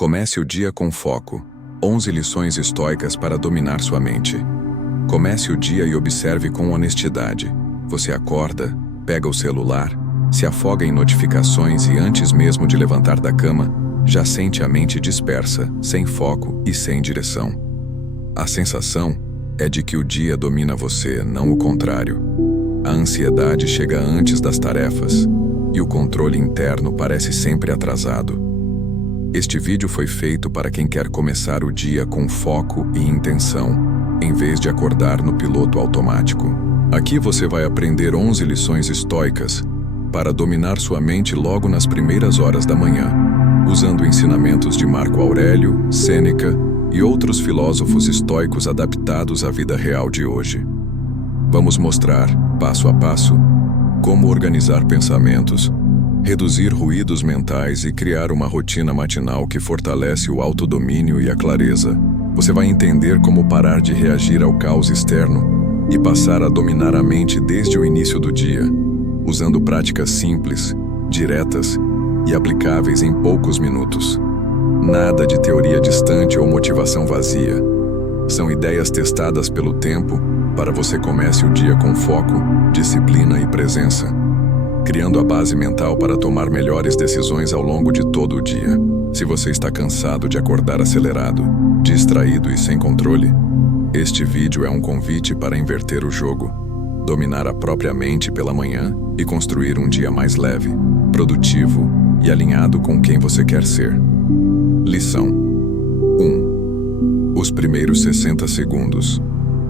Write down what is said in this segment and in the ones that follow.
Comece o dia com foco. 11 lições estoicas para dominar sua mente. Comece o dia e observe com honestidade. Você acorda, pega o celular, se afoga em notificações e antes mesmo de levantar da cama, já sente a mente dispersa, sem foco e sem direção. A sensação é de que o dia domina você, não o contrário. A ansiedade chega antes das tarefas e o controle interno parece sempre atrasado. Este vídeo foi feito para quem quer começar o dia com foco e intenção, em vez de acordar no piloto automático. Aqui você vai aprender 11 lições estoicas para dominar sua mente logo nas primeiras horas da manhã, usando ensinamentos de Marco Aurélio, Sêneca e outros filósofos estoicos adaptados à vida real de hoje. Vamos mostrar, passo a passo, como organizar pensamentos, reduzir ruídos mentais e criar uma rotina matinal que fortalece o autodomínio e a clareza. Você vai entender como parar de reagir ao caos externo e passar a dominar a mente desde o início do dia, usando práticas simples, diretas e aplicáveis em poucos minutos. Nada de teoria distante ou motivação vazia. São ideias testadas pelo tempo para você comece o dia com foco, disciplina e presença, criando a base mental para tomar melhores decisões ao longo de todo o dia. Se você está cansado de acordar acelerado, distraído e sem controle, este vídeo é um convite para inverter o jogo, dominar a própria mente pela manhã e construir um dia mais leve, produtivo e alinhado com quem você quer ser. Lição 1. Os primeiros 60 segundos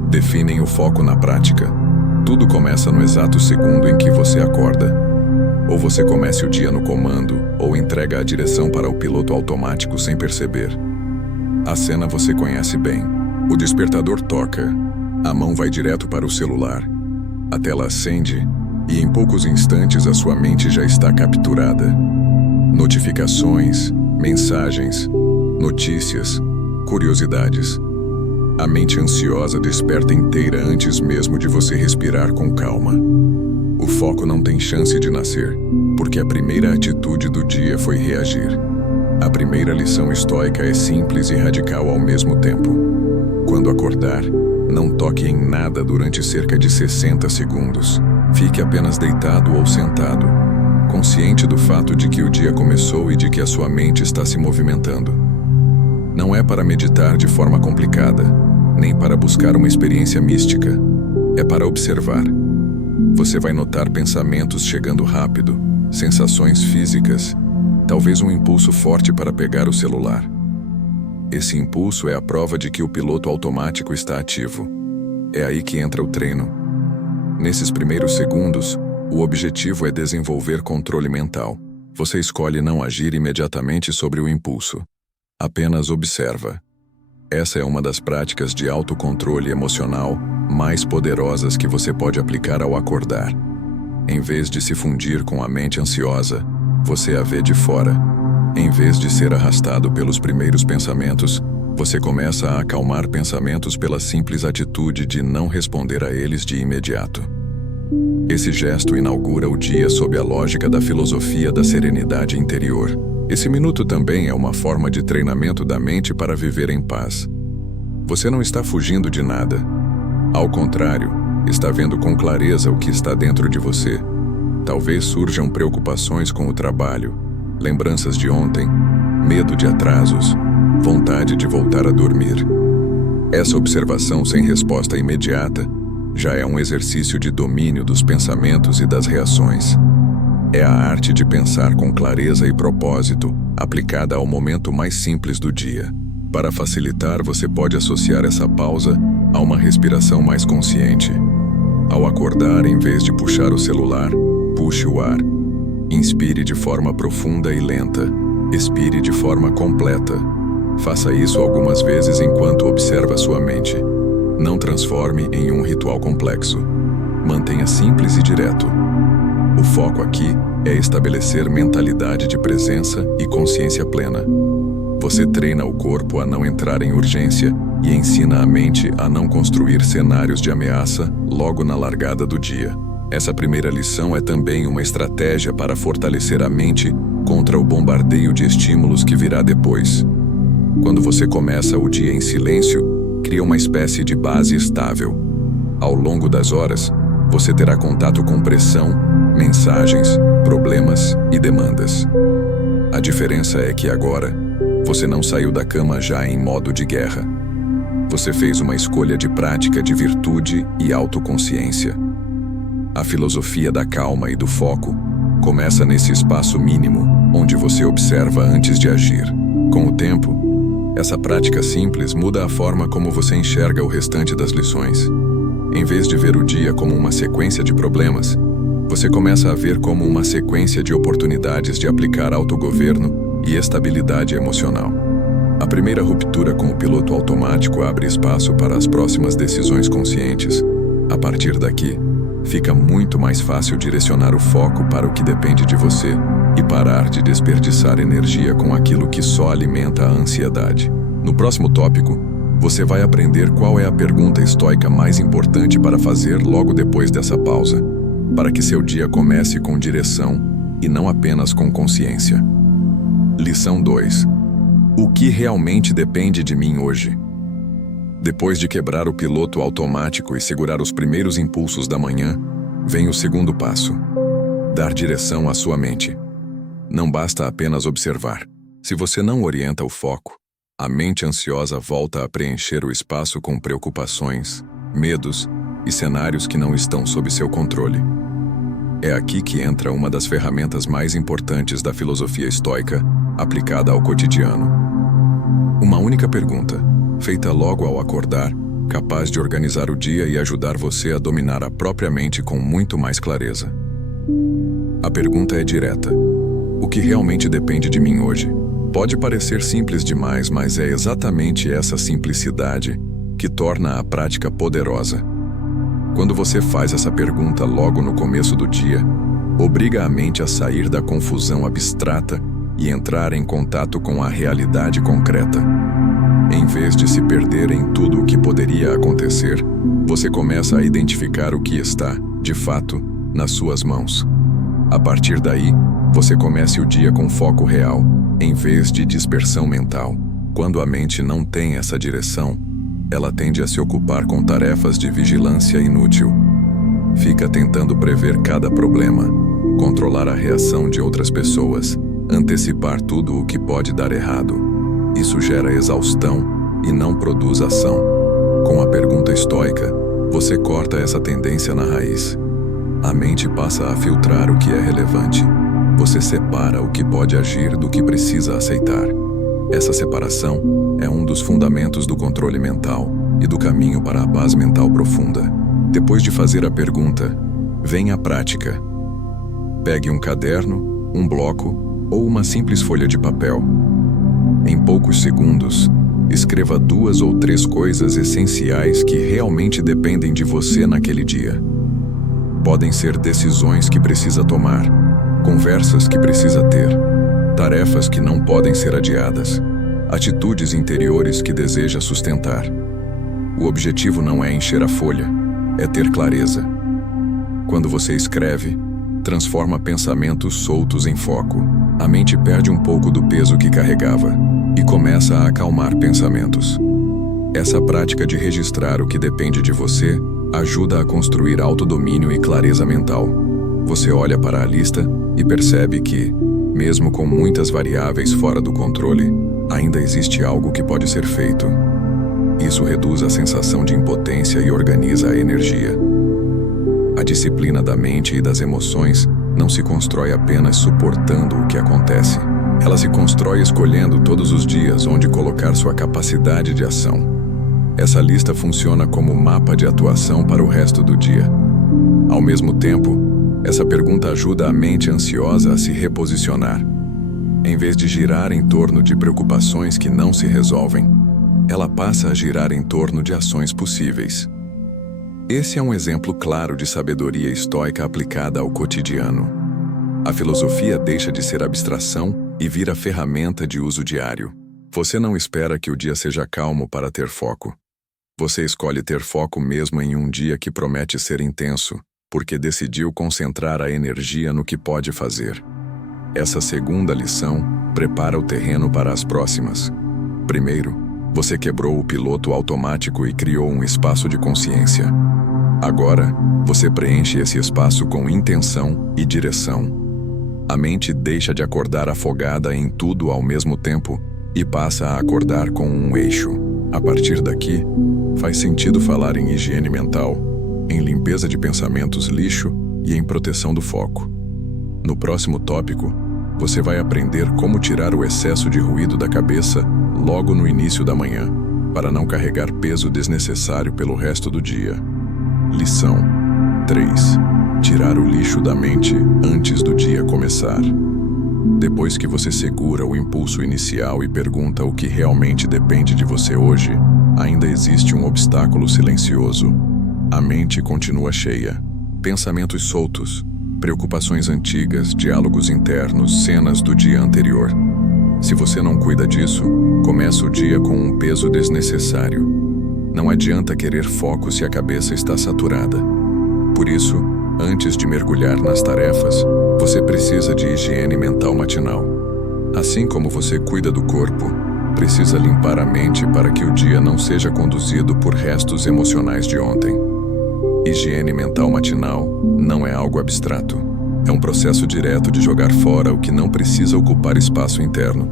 definem o foco na prática. Tudo começa no exato segundo em que você acorda. Ou você começa o dia no comando, ou entrega a direção para o piloto automático sem perceber. A cena você conhece bem. O despertador toca, a mão vai direto para o celular, a tela acende e em poucos instantes a sua mente já está capturada. Notificações, mensagens, notícias, curiosidades. A mente ansiosa desperta inteira antes mesmo de você respirar com calma. O foco não tem chance de nascer, porque a primeira atitude do dia foi reagir. A primeira lição estoica é simples e radical ao mesmo tempo. Quando acordar, não toque em nada durante cerca de 60 segundos. Fique apenas deitado ou sentado, consciente do fato de que o dia começou e de que a sua mente está se movimentando. Não é para meditar de forma complicada, nem para buscar uma experiência mística. É para observar. Você vai notar pensamentos chegando rápido, sensações físicas, talvez um impulso forte para pegar o celular. Esse impulso é a prova de que o piloto automático está ativo. É aí que entra o treino. Nesses primeiros segundos, o objetivo é desenvolver controle mental. Você escolhe não agir imediatamente sobre o impulso. Apenas observa. Essa é uma das práticas de autocontrole emocional mais poderosas que você pode aplicar ao acordar. Em vez de se fundir com a mente ansiosa, você a vê de fora. Em vez de ser arrastado pelos primeiros pensamentos, você começa a acalmar pensamentos pela simples atitude de não responder a eles de imediato. Esse gesto inaugura o dia sob a lógica da filosofia da serenidade interior. Esse minuto também é uma forma de treinamento da mente para viver em paz. Você não está fugindo de nada. Ao contrário, está vendo com clareza o que está dentro de você. Talvez surjam preocupações com o trabalho, lembranças de ontem, medo de atrasos, vontade de voltar a dormir. Essa observação sem resposta imediata já é um exercício de domínio dos pensamentos e das reações. É a arte de pensar com clareza e propósito, aplicada ao momento mais simples do dia. Para facilitar, você pode associar essa pausa a uma respiração mais consciente. Ao acordar, em vez de puxar o celular, puxe o ar. Inspire de forma profunda e lenta. Expire de forma completa. Faça isso algumas vezes enquanto observa sua mente. Não transforme em um ritual complexo. Mantenha simples e direto. O foco aqui é estabelecer mentalidade de presença e consciência plena. Você treina o corpo a não entrar em urgência e ensina a mente a não construir cenários de ameaça logo na largada do dia. Essa primeira lição é também uma estratégia para fortalecer a mente contra o bombardeio de estímulos que virá depois. Quando você começa o dia em silêncio, cria uma espécie de base estável. Ao longo das horas, você terá contato com pressão, mensagens, problemas e demandas. A diferença é que agora, você não saiu da cama já em modo de guerra. Você fez uma escolha de prática de virtude e autoconsciência. A filosofia da calma e do foco começa nesse espaço mínimo, onde você observa antes de agir. Com o tempo, essa prática simples muda a forma como você enxerga o restante das lições. Em vez de ver o dia como uma sequência de problemas, você começa a ver como uma sequência de oportunidades de aplicar autogoverno e estabilidade emocional. A primeira ruptura com o piloto automático abre espaço para as próximas decisões conscientes. A partir daqui, fica muito mais fácil direcionar o foco para o que depende de você e parar de desperdiçar energia com aquilo que só alimenta a ansiedade. No próximo tópico, você vai aprender qual é a pergunta estoica mais importante para fazer logo depois dessa pausa, para que seu dia comece com direção e não apenas com consciência. Lição 2. O que realmente depende de mim hoje? Depois de quebrar o piloto automático e segurar os primeiros impulsos da manhã, vem o segundo passo: dar direção à sua mente. Não basta apenas observar. Se você não orienta o foco, a mente ansiosa volta a preencher o espaço com preocupações, medos e cenários que não estão sob seu controle. É aqui que entra uma das ferramentas mais importantes da filosofia estoica, aplicada ao cotidiano. Uma única pergunta, feita logo ao acordar, capaz de organizar o dia e ajudar você a dominar a própria mente com muito mais clareza. A pergunta é direta: o que realmente depende de mim hoje? Pode parecer simples demais, mas é exatamente essa simplicidade que torna a prática poderosa. Quando você faz essa pergunta logo no começo do dia, obriga a mente a sair da confusão abstrata e entrar em contato com a realidade concreta. Em vez de se perder em tudo o que poderia acontecer, você começa a identificar o que está, de fato, nas suas mãos. A partir daí, você comece o dia com foco real, em vez de dispersão mental. Quando a mente não tem essa direção, ela tende a se ocupar com tarefas de vigilância inútil. Fica tentando prever cada problema, controlar a reação de outras pessoas, antecipar tudo o que pode dar errado. Isso gera exaustão e não produz ação. Com a pergunta estoica, você corta essa tendência na raiz. A mente passa a filtrar o que é relevante. Você separa o que pode agir do que precisa aceitar. Essa separação é um dos fundamentos do controle mental e do caminho para a paz mental profunda. Depois de fazer a pergunta, vem a prática. Pegue um caderno, um bloco ou uma simples folha de papel. Em poucos segundos, escreva 2 ou 3 coisas essenciais que realmente dependem de você naquele dia. Podem ser decisões que precisa tomar, conversas que precisa ter, tarefas que não podem ser adiadas, atitudes interiores que deseja sustentar. O objetivo não é encher a folha, é ter clareza. Quando você escreve, transforma pensamentos soltos em foco. A mente perde um pouco do peso que carregava e começa a acalmar pensamentos. Essa prática de registrar o que depende de você ajuda a construir autodomínio e clareza mental. Você olha para a lista e percebe que, mesmo com muitas variáveis fora do controle, ainda existe algo que pode ser feito. Isso reduz a sensação de impotência e organiza a energia. A disciplina da mente e das emoções não se constrói apenas suportando o que acontece. Ela se constrói escolhendo todos os dias onde colocar sua capacidade de ação. Essa lista funciona como mapa de atuação para o resto do dia. Ao mesmo tempo, essa pergunta ajuda a mente ansiosa a se reposicionar. Em vez de girar em torno de preocupações que não se resolvem, ela passa a girar em torno de ações possíveis. Esse é um exemplo claro de sabedoria estoica aplicada ao cotidiano. A filosofia deixa de ser abstração e vira ferramenta de uso diário. Você não espera que o dia seja calmo para ter foco. Você escolhe ter foco mesmo em um dia que promete ser intenso, porque decidiu concentrar a energia no que pode fazer. Essa segunda lição prepara o terreno para as próximas. Primeiro, você quebrou o piloto automático e criou um espaço de consciência. Agora, você preenche esse espaço com intenção e direção. A mente deixa de acordar afogada em tudo ao mesmo tempo e passa a acordar com um eixo. A partir daqui, faz sentido falar em higiene mental, em limpeza de pensamentos lixo e em proteção do foco. No próximo tópico, você vai aprender como tirar o excesso de ruído da cabeça logo no início da manhã, para não carregar peso desnecessário pelo resto do dia. Lição 3. Tirar o lixo da mente antes do dia começar. Depois que você segura o impulso inicial e pergunta o que realmente depende de você hoje, ainda existe um obstáculo silencioso. A mente continua cheia. Pensamentos soltos, preocupações antigas, diálogos internos, cenas do dia anterior. Se você não cuida disso, começa o dia com um peso desnecessário. Não adianta querer foco se a cabeça está saturada. Por isso, antes de mergulhar nas tarefas, você precisa de higiene mental matinal. Assim como você cuida do corpo, precisa limpar a mente para que o dia não seja conduzido por restos emocionais de ontem. Higiene mental matinal não é algo abstrato. É um processo direto de jogar fora o que não precisa ocupar espaço interno.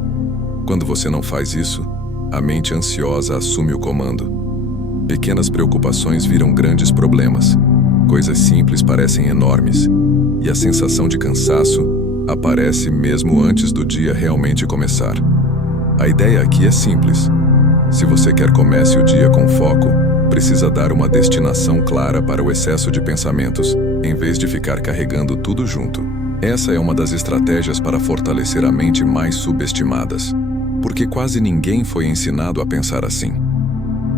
Quando você não faz isso, a mente ansiosa assume o comando. Pequenas preocupações viram grandes problemas. Coisas simples parecem enormes. E a sensação de cansaço aparece mesmo antes do dia realmente começar. A ideia aqui é simples. Se você quer comece o dia com foco, precisa dar uma destinação clara para o excesso de pensamentos, em vez de ficar carregando tudo junto. Essa é uma das estratégias para fortalecer a mente mais subestimadas, porque quase ninguém foi ensinado a pensar assim.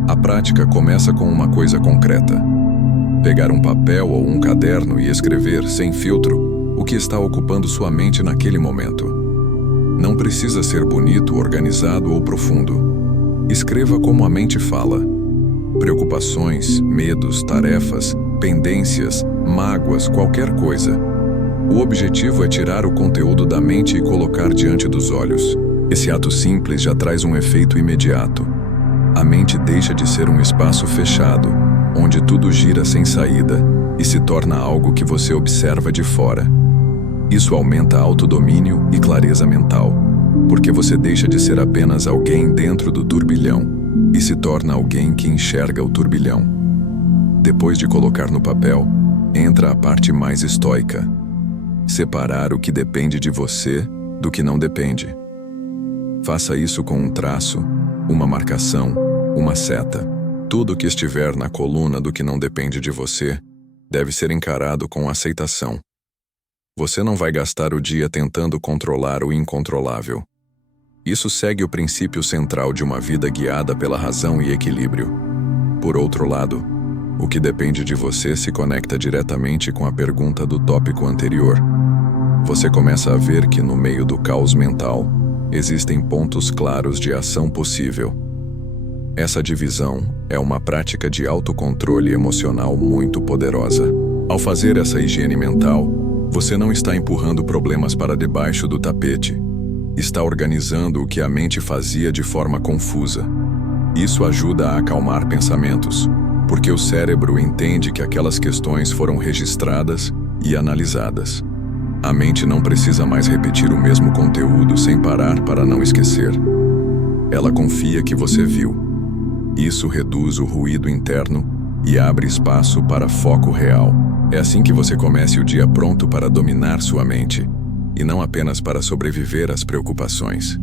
A prática começa com uma coisa concreta. Pegar um papel ou um caderno e escrever, sem filtro, o que está ocupando sua mente naquele momento. Não precisa ser bonito, organizado ou profundo. Escreva como a mente fala. Preocupações, medos, tarefas, pendências, mágoas, qualquer coisa. O objetivo é tirar o conteúdo da mente e colocar diante dos olhos. Esse ato simples já traz um efeito imediato. A mente deixa de ser um espaço fechado, onde tudo gira sem saída, e se torna algo que você observa de fora. Isso aumenta autodomínio e clareza mental, porque você deixa de ser apenas alguém dentro do turbilhão e se torna alguém que enxerga o turbilhão. Depois de colocar no papel, entra a parte mais estoica. Separar o que depende de você do que não depende. Faça isso com um traço, uma marcação, uma seta. Tudo que estiver na coluna do que não depende de você deve ser encarado com aceitação. Você não vai gastar o dia tentando controlar o incontrolável. Isso segue o princípio central de uma vida guiada pela razão e equilíbrio. Por outro lado, o que depende de você se conecta diretamente com a pergunta do tópico anterior. Você começa a ver que no meio do caos mental, existem pontos claros de ação possível. Essa divisão é uma prática de autocontrole emocional muito poderosa. Ao fazer essa higiene mental, você não está empurrando problemas para debaixo do tapete. Está organizando o que a mente fazia de forma confusa. Isso ajuda a acalmar pensamentos, porque o cérebro entende que aquelas questões foram registradas e analisadas. A mente não precisa mais repetir o mesmo conteúdo sem parar para não esquecer. Ela confia que você viu. Isso reduz o ruído interno e abre espaço para foco real. É assim que você comece o dia pronto para dominar sua mente, e não apenas para sobreviver às preocupações.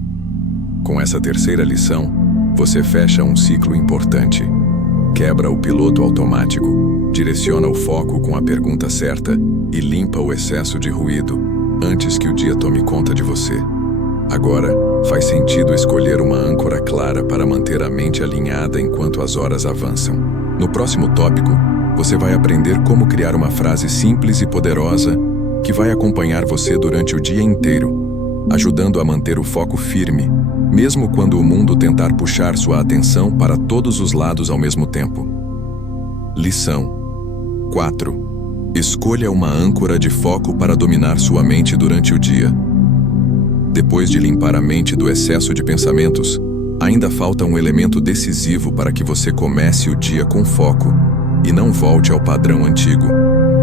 Com essa terceira lição, você fecha um ciclo importante. Quebra o piloto automático, direciona o foco com a pergunta certa e limpa o excesso de ruído antes que o dia tome conta de você. Agora, faz sentido escolher uma âncora clara para manter a mente alinhada enquanto as horas avançam. No próximo tópico, você vai aprender como criar uma frase simples e poderosa que vai acompanhar você durante o dia inteiro, ajudando a manter o foco firme, mesmo quando o mundo tentar puxar sua atenção para todos os lados ao mesmo tempo. Lição 4. Escolha uma âncora de foco para dominar sua mente durante o dia. Depois de limpar a mente do excesso de pensamentos, Ainda falta um elemento decisivo para que você comece o dia com foco e não volte ao padrão antigo.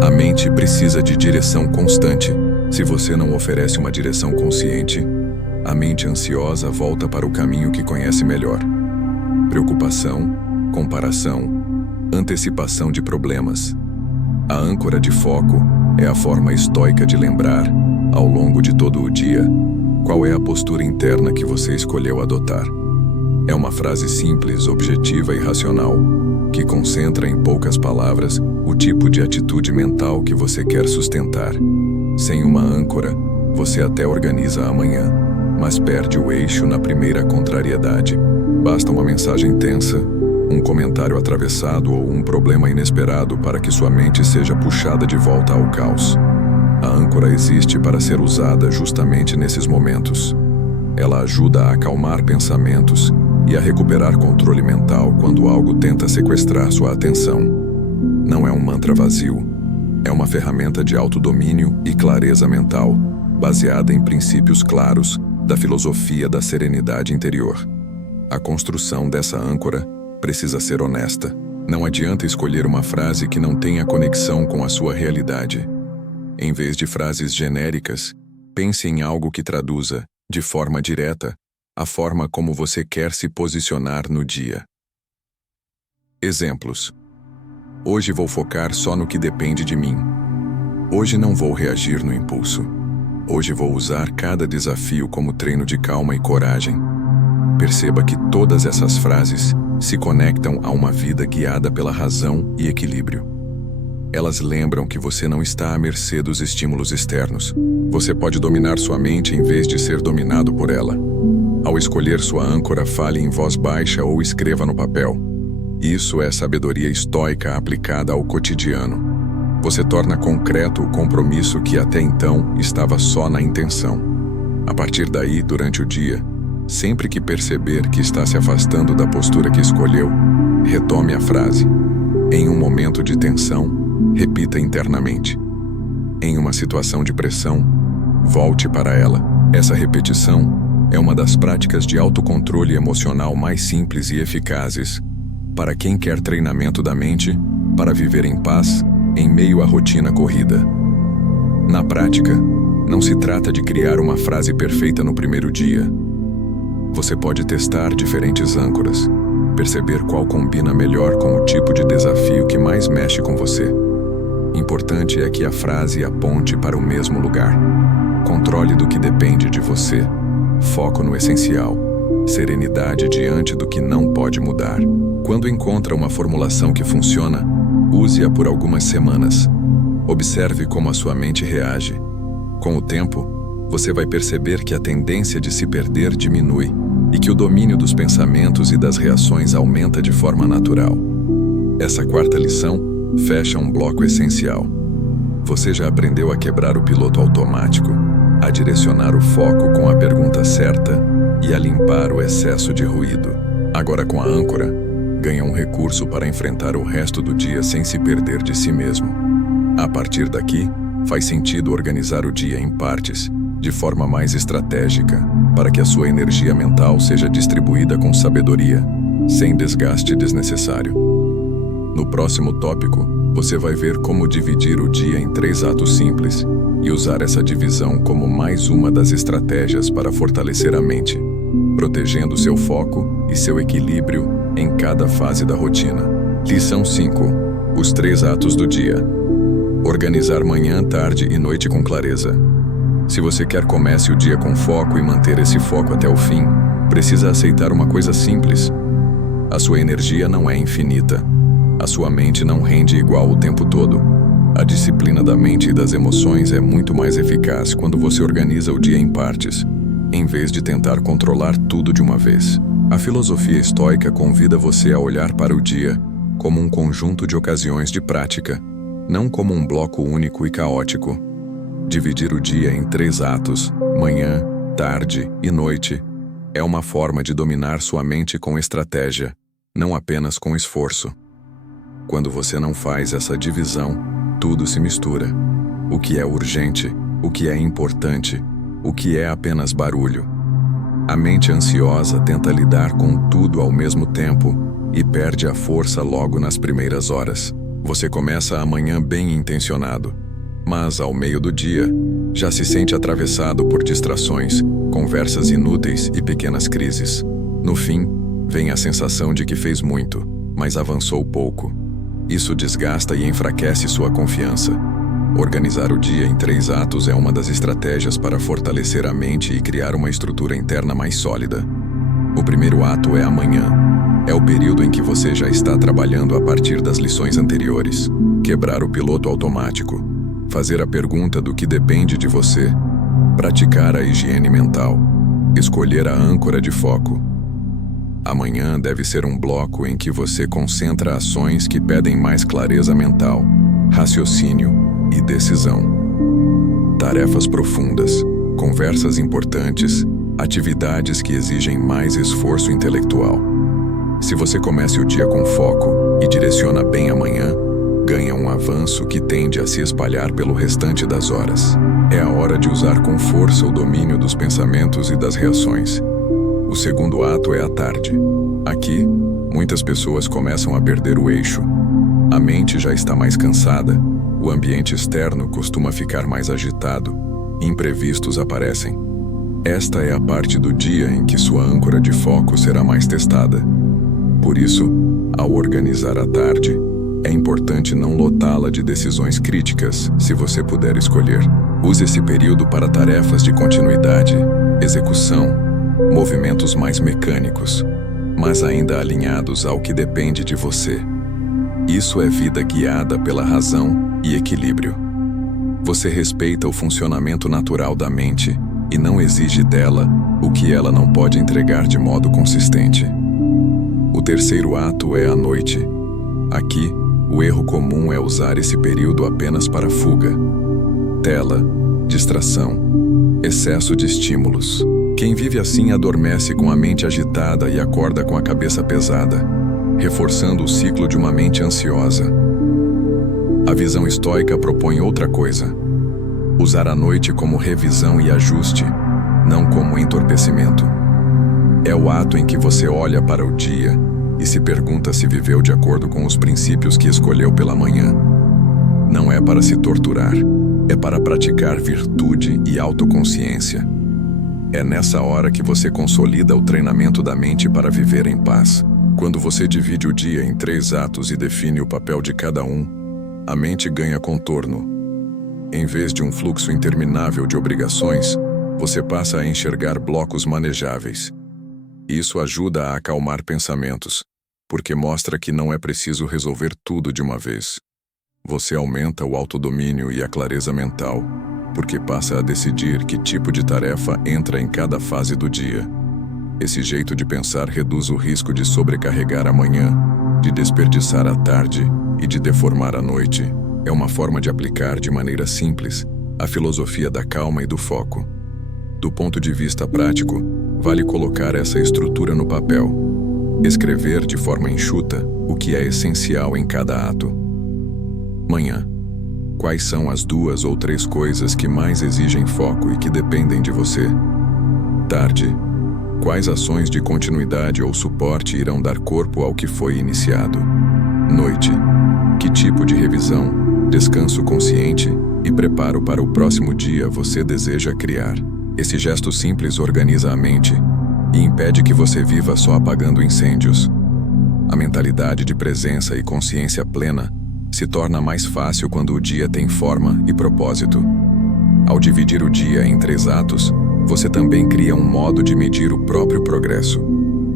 A mente precisa de direção constante. Se você não oferece uma direção consciente, a mente ansiosa volta para o caminho que conhece melhor. Preocupação, comparação, antecipação de problemas. A âncora de foco é a forma estoica de lembrar, ao longo de todo o dia, qual é a postura interna que você escolheu adotar. É uma frase simples, objetiva e racional, que concentra em poucas palavras o tipo de atitude mental que você quer sustentar. Sem uma âncora, você até organiza amanhã, mas perde o eixo na primeira contrariedade. Basta uma mensagem tensa, um comentário atravessado ou um problema inesperado para que sua mente seja puxada de volta ao caos. A âncora existe para ser usada justamente nesses momentos. Ela ajuda a acalmar pensamentos e a recuperar controle mental quando algo tenta sequestrar sua atenção. Não é um mantra vazio. É uma ferramenta de autodomínio e clareza mental, baseada em princípios claros da filosofia da serenidade interior. A construção dessa âncora precisa ser honesta. Não adianta escolher uma frase que não tenha conexão com a sua realidade. Em vez de frases genéricas, pense em algo que traduza, de forma direta, a forma como você quer se posicionar no dia. Exemplos. Hoje vou focar só no que depende de mim. Hoje não vou reagir no impulso. Hoje vou usar cada desafio como treino de calma e coragem. Perceba que todas essas frases se conectam a uma vida guiada pela razão e equilíbrio. Elas lembram que você não está à mercê dos estímulos externos. Você pode dominar sua mente em vez de ser dominado por ela. Ao escolher sua âncora, fale em voz baixa ou escreva no papel. Isso é sabedoria estoica aplicada ao cotidiano. Você torna concreto o compromisso que até então estava só na intenção. A partir daí, durante o dia, sempre que perceber que está se afastando da postura que escolheu, retome a frase. Em um momento de tensão, repita internamente. Em uma situação de pressão, volte para ela. Essa repetição é uma das práticas de autocontrole emocional mais simples e eficazes para quem quer treinamento da mente para viver em paz em meio à rotina corrida. Na prática, não se trata de criar uma frase perfeita no primeiro dia. Você pode testar diferentes âncoras, perceber qual combina melhor com o tipo de desafio que mais mexe com você. Importante é que a frase aponte para o mesmo lugar. Controle do que depende de você. Foco no essencial. Serenidade diante do que não pode mudar. Quando encontra uma formulação que funciona, use-a por algumas semanas. Observe como a sua mente reage. Com o tempo, você vai perceber que a tendência de se perder diminui e que o domínio dos pensamentos e das reações aumenta de forma natural. Essa quarta lição fecha um bloco essencial. Você já aprendeu a quebrar o piloto automático, a direcionar o foco com a pergunta certa e a limpar o excesso de ruído. Agora, com a âncora, ganha um recurso para enfrentar o resto do dia sem se perder de si mesmo. A partir daqui, faz sentido organizar o dia em partes, de forma mais estratégica, para que a sua energia mental seja distribuída com sabedoria, sem desgaste desnecessário. No próximo tópico, você vai ver como dividir o dia em 3 atos simples e usar essa divisão como mais uma das estratégias para fortalecer a mente, protegendo seu foco e seu equilíbrio em cada fase da rotina. Lição 5. Os 3 atos do dia. Organizar manhã, tarde e noite com clareza. Se você quer comece o dia com foco e manter esse foco até o fim, precisa aceitar uma coisa simples. A sua energia não é infinita. A sua mente não rende igual o tempo todo. A disciplina da mente e das emoções é muito mais eficaz quando você organiza o dia em partes, em vez de tentar controlar tudo de uma vez. A filosofia estoica convida você a olhar para o dia como um conjunto de ocasiões de prática, não como um bloco único e caótico. Dividir o dia em 3 atos, manhã, tarde e noite, é uma forma de dominar sua mente com estratégia, não apenas com esforço. Quando você não faz essa divisão, tudo se mistura. O que é urgente, o que é importante, o que é apenas barulho. A mente ansiosa tenta lidar com tudo ao mesmo tempo e perde a força logo nas primeiras horas. Você começa a manhã bem intencionado, mas ao meio do dia, já se sente atravessado por distrações, conversas inúteis e pequenas crises. No fim, vem a sensação de que fez muito, mas avançou pouco. Isso desgasta e enfraquece sua confiança. Organizar o dia em 3 atos é uma das estratégias para fortalecer a mente e criar uma estrutura interna mais sólida. O primeiro ato é a manhã. É o período em que você já está trabalhando a partir das lições anteriores. Quebrar o piloto automático. Fazer a pergunta do que depende de você. Praticar a higiene mental. Escolher a âncora de foco. Amanhã deve ser um bloco em que você concentra ações que pedem mais clareza mental, raciocínio e decisão. Tarefas profundas, conversas importantes, atividades que exigem mais esforço intelectual. Se você começa o dia com foco e direciona bem amanhã, ganha um avanço que tende a se espalhar pelo restante das horas. É a hora de usar com força o domínio dos pensamentos e das reações. O segundo ato é a tarde. Aqui, muitas pessoas começam a perder o eixo. A mente já está mais cansada, o ambiente externo costuma ficar mais agitado, imprevistos aparecem. Esta é a parte do dia em que sua âncora de foco será mais testada. Por isso, ao organizar a tarde, é importante não lotá-la de decisões críticas, se você puder escolher. Use esse período para tarefas de continuidade, execução, movimentos mais mecânicos, mas ainda alinhados ao que depende de você. Isso é vida guiada pela razão e equilíbrio. Você respeita o funcionamento natural da mente e não exige dela o que ela não pode entregar de modo consistente. O terceiro ato é a noite. Aqui, o erro comum é usar esse período apenas para fuga. Tela, distração, excesso de estímulos. Quem vive assim adormece com a mente agitada e acorda com a cabeça pesada, reforçando o ciclo de uma mente ansiosa. A visão estoica propõe outra coisa: usar a noite como revisão e ajuste, não como entorpecimento. É o ato em que você olha para o dia e se pergunta se viveu de acordo com os princípios que escolheu pela manhã. Não é para se torturar, é para praticar virtude e autoconsciência. É nessa hora que você consolida o treinamento da mente para viver em paz. Quando você divide o dia em 3 atos e define o papel de cada um, a mente ganha contorno. Em vez de um fluxo interminável de obrigações, você passa a enxergar blocos manejáveis. Isso ajuda a acalmar pensamentos, porque mostra que não é preciso resolver tudo de uma vez. Você aumenta o autodomínio e a clareza mental, porque passa a decidir que tipo de tarefa entra em cada fase do dia. Esse jeito de pensar reduz o risco de sobrecarregar a manhã, de desperdiçar a tarde e de deformar a noite. É uma forma de aplicar de maneira simples a filosofia da calma e do foco. Do ponto de vista prático, vale colocar essa estrutura no papel. Escrever de forma enxuta o que é essencial em cada ato. Manhã. Quais são as 2 ou 3 coisas que mais exigem foco e que dependem de você? Tarde. Quais ações de continuidade ou suporte irão dar corpo ao que foi iniciado? Noite. Que tipo de revisão, descanso consciente e preparo para o próximo dia você deseja criar? Esse gesto simples organiza a mente e impede que você viva só apagando incêndios. A mentalidade de presença e consciência plena se torna mais fácil quando o dia tem forma e propósito. Ao dividir o dia em 3 atos, você também cria um modo de medir o próprio progresso.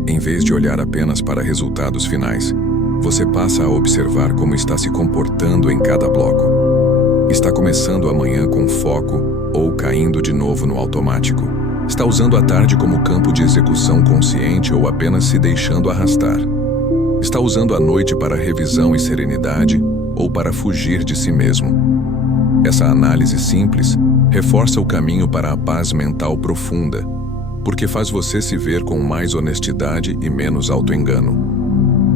Em vez de olhar apenas para resultados finais, você passa a observar como está se comportando em cada bloco. Está começando amanhã com foco ou caindo de novo no automático? Está usando a tarde como campo de execução consciente ou apenas se deixando arrastar? Está usando a noite para revisão e serenidade ou para fugir de si mesmo? Essa análise simples reforça o caminho para a paz mental profunda, porque faz você se ver com mais honestidade e menos autoengano.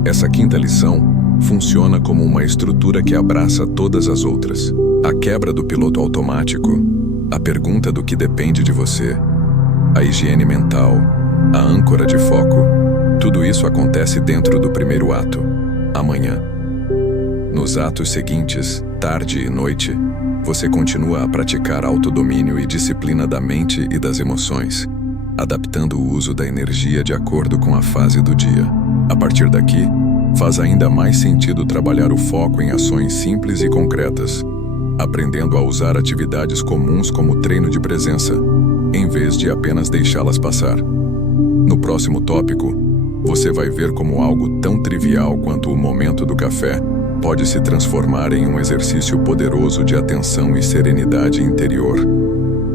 Essa quinta lição funciona como uma estrutura que abraça todas as outras. A quebra do piloto automático, a pergunta do que depende de você, a higiene mental a âncora de foco. Tudo isso acontece dentro do primeiro ato, amanhã. Nos atos seguintes, tarde e noite, você continua a praticar autodomínio e disciplina da mente e das emoções, adaptando o uso da energia de acordo com a fase do dia. A partir daqui, faz ainda mais sentido trabalhar o foco em ações simples e concretas, aprendendo a usar atividades comuns como treino de presença, em vez de apenas deixá-las passar. No próximo tópico, você vai ver como algo tão trivial quanto o momento do café pode se transformar em um exercício poderoso de atenção e serenidade interior,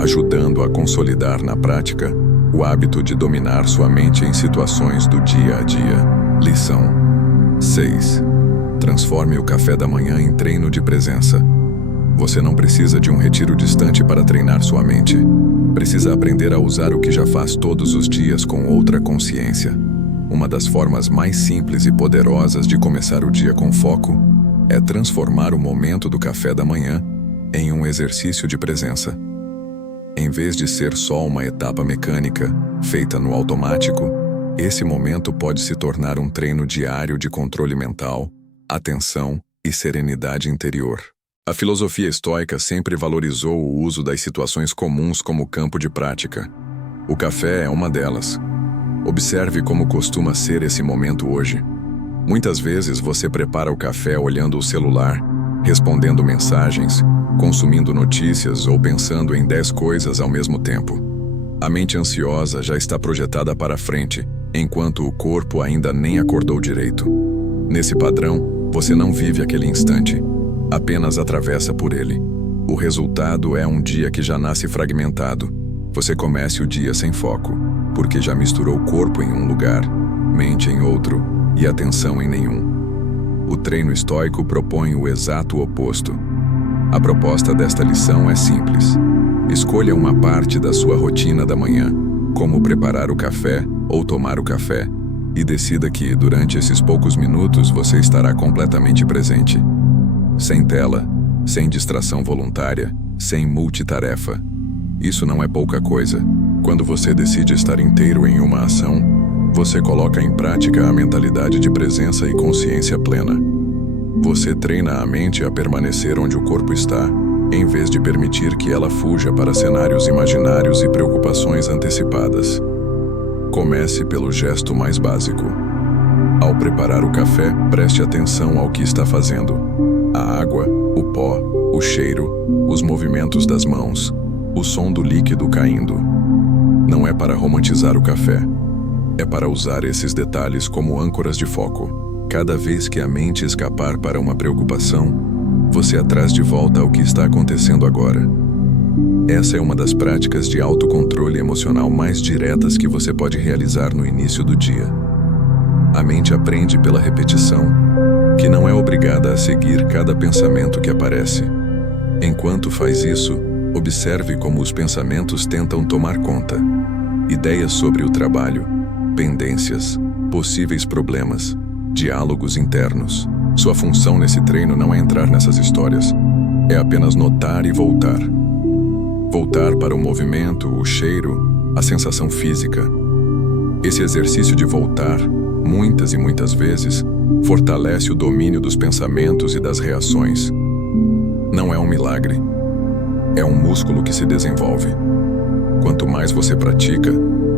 ajudando a consolidar na prática o hábito de dominar sua mente em situações do dia a dia. Lição 6. Transforme o café da manhã em treino de presença. Você não precisa de um retiro distante para treinar sua mente. Precisa aprender a usar o que já faz todos os dias com outra consciência. Uma das formas mais simples e poderosas de começar o dia com foco é transformar o momento do café da manhã em um exercício de presença. Em vez de ser só uma etapa mecânica, feita no automático, esse momento pode se tornar um treino diário de controle mental, atenção e serenidade interior. A filosofia estoica sempre valorizou o uso das situações comuns como campo de prática. O café é uma delas. Observe como costuma ser esse momento hoje. Muitas vezes você prepara o café olhando o celular, respondendo mensagens, consumindo notícias ou pensando em 10 coisas ao mesmo tempo. A mente ansiosa já está projetada para frente, enquanto o corpo ainda nem acordou direito. Nesse padrão, você não vive aquele instante, apenas atravessa por ele. O resultado é um dia que já nasce fragmentado. Você começa o dia sem foco, porque já misturou o corpo em um lugar, mente em outro e atenção em nenhum. O treino estoico propõe o exato oposto. A proposta desta lição é simples. Escolha uma parte da sua rotina da manhã, como preparar o café ou tomar o café, e decida que, durante esses poucos minutos, você estará completamente presente. Sem tela, sem distração voluntária, sem multitarefa. Isso não é pouca coisa. Quando você decide estar inteiro em uma ação, você coloca em prática a mentalidade de presença e consciência plena. Você treina a mente a permanecer onde o corpo está, em vez de permitir que ela fuja para cenários imaginários e preocupações antecipadas. Comece pelo gesto mais básico. Ao preparar o café, preste atenção ao que está fazendo. A água, o pó, o cheiro, os movimentos das mãos, o som do líquido caindo. Não é para romantizar o café. É para usar esses detalhes como âncoras de foco. Cada vez que a mente escapar para uma preocupação, você a traz de volta ao que está acontecendo agora. Essa é uma das práticas de autocontrole emocional mais diretas que você pode realizar no início do dia. A mente aprende pela repetição, que não é obrigada a seguir cada pensamento que aparece. Enquanto faz isso, observe como os pensamentos tentam tomar conta. Ideias sobre o trabalho, pendências, possíveis problemas, diálogos internos. Sua função nesse treino não é entrar nessas histórias. É apenas notar e voltar. Voltar para o movimento, o cheiro, a sensação física. Esse exercício de voltar, muitas e muitas vezes, fortalece o domínio dos pensamentos e das reações. Não é um milagre. É um músculo que se desenvolve. Quanto mais você pratica,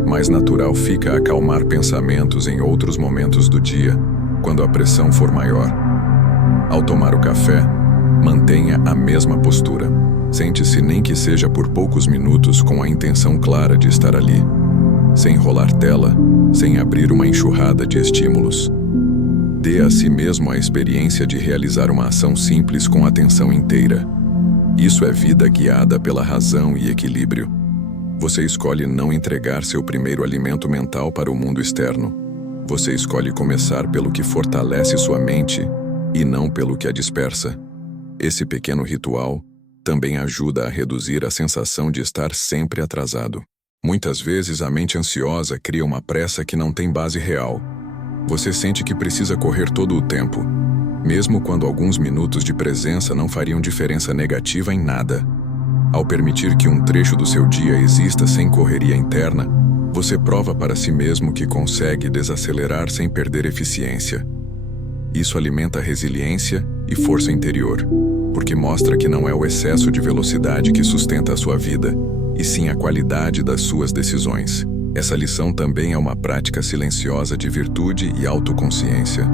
mais natural fica acalmar pensamentos em outros momentos do dia, quando a pressão for maior. Ao tomar o café, mantenha a mesma postura. Sente-se nem que seja por poucos minutos com a intenção clara de estar ali, sem rolar tela, sem abrir uma enxurrada de estímulos. Dê a si mesmo a experiência de realizar uma ação simples com atenção inteira. Isso é vida guiada pela razão e equilíbrio. Você escolhe não entregar seu primeiro alimento mental para o mundo externo. Você escolhe começar pelo que fortalece sua mente e não pelo que a dispersa. Esse pequeno ritual também ajuda a reduzir a sensação de estar sempre atrasado. Muitas vezes a mente ansiosa cria uma pressa que não tem base real. Você sente que precisa correr todo o tempo, mesmo quando alguns minutos de presença não fariam diferença negativa em nada. Ao permitir que um trecho do seu dia exista sem correria interna, Você prova para si mesmo que consegue desacelerar sem perder eficiência. Isso alimenta resiliência e força interior, porque mostra que não é o excesso de velocidade que sustenta a sua vida, e sim a qualidade das suas decisões. Essa lição também é uma prática silenciosa de virtude e autoconsciência.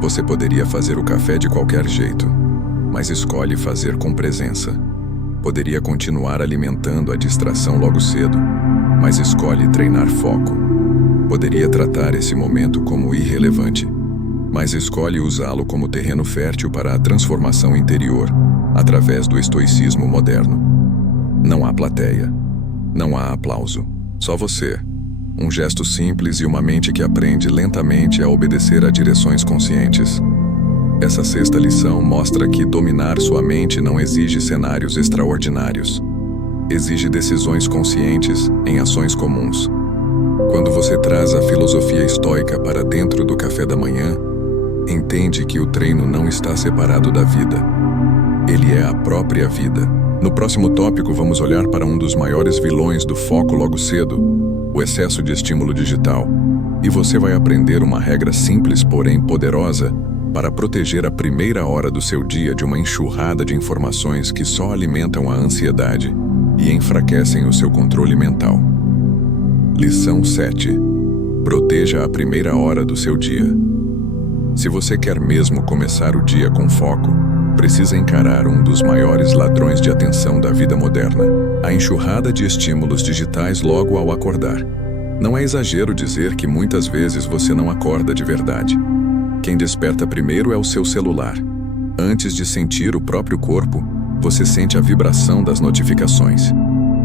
Você poderia fazer o café de qualquer jeito, mas escolhe fazer com presença. Poderia continuar alimentando a distração logo cedo, mas escolhe treinar foco. Poderia tratar esse momento como irrelevante, mas escolhe usá-lo como terreno fértil para a transformação interior, através do estoicismo moderno. Não há plateia, não há aplauso, só você. Um gesto simples e uma mente que aprende lentamente a obedecer a direções conscientes. Essa sexta lição mostra que dominar sua mente não exige cenários extraordinários. Exige decisões conscientes em ações comuns. Quando você traz a filosofia estoica para dentro do café da manhã, entende que o treino não está separado da vida. Ele é a própria vida. No próximo tópico, vamos olhar para um dos maiores vilões do foco logo cedo, o excesso de estímulo digital. E você vai aprender uma regra simples, porém poderosa, para proteger a primeira hora do seu dia de uma enxurrada de informações que só alimentam a ansiedade e enfraquecem o seu controle mental. Lição 7. Proteja a primeira hora do seu dia. Se você quer mesmo começar o dia com foco, precisa encarar um dos maiores ladrões de atenção da vida moderna: a enxurrada de estímulos digitais logo ao acordar. Não é exagero dizer que muitas vezes você não acorda de verdade. Quem desperta primeiro é o seu celular. Antes de sentir o próprio corpo, você sente a vibração das notificações.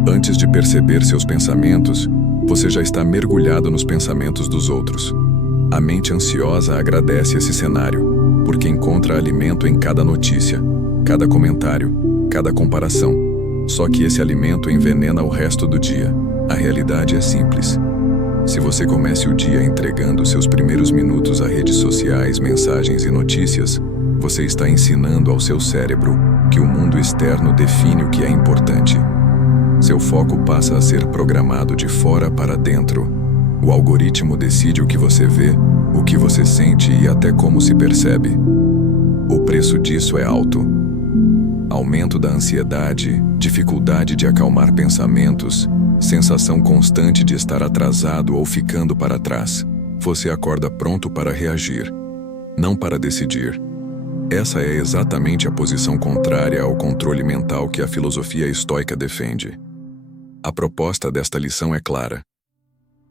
Antes de perceber seus pensamentos, você já está mergulhado nos pensamentos dos outros. A mente ansiosa agradece esse cenário, porque encontra alimento em cada notícia, cada comentário, cada comparação. Só que esse alimento envenena o resto do dia. A realidade é simples. Se você comece o dia entregando seus primeiros minutos a redes sociais, mensagens e notícias, você está ensinando ao seu cérebro que o mundo externo define o que é importante. Seu foco passa a ser programado de fora para dentro. O algoritmo decide o que você vê, o que você sente e até como se percebe. O preço disso é alto. Aumento da ansiedade, dificuldade de acalmar pensamentos, sensação constante de estar atrasado ou ficando para trás. Você acorda pronto para reagir, não para decidir. Essa é exatamente a posição contrária ao controle mental que a filosofia estoica defende. A proposta desta lição é clara: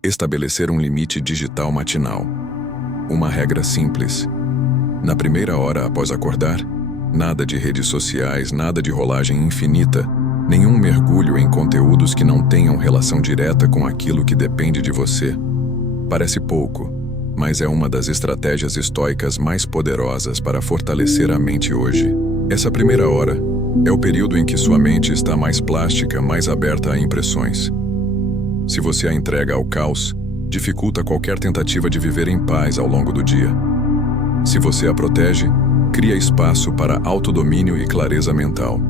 estabelecer um limite digital matinal. Uma regra simples. Na primeira hora após acordar, nada de redes sociais, nada de rolagem infinita, nenhum mergulho em conteúdos que não tenham relação direta com aquilo que depende de você. Parece pouco, mas é uma das estratégias estoicas mais poderosas para fortalecer a mente hoje. Essa primeira hora é o período em que sua mente está mais plástica, mais aberta a impressões. Se você a entrega ao caos, dificulta qualquer tentativa de viver em paz ao longo do dia. Se você a protege, cria espaço para autodomínio e clareza mental.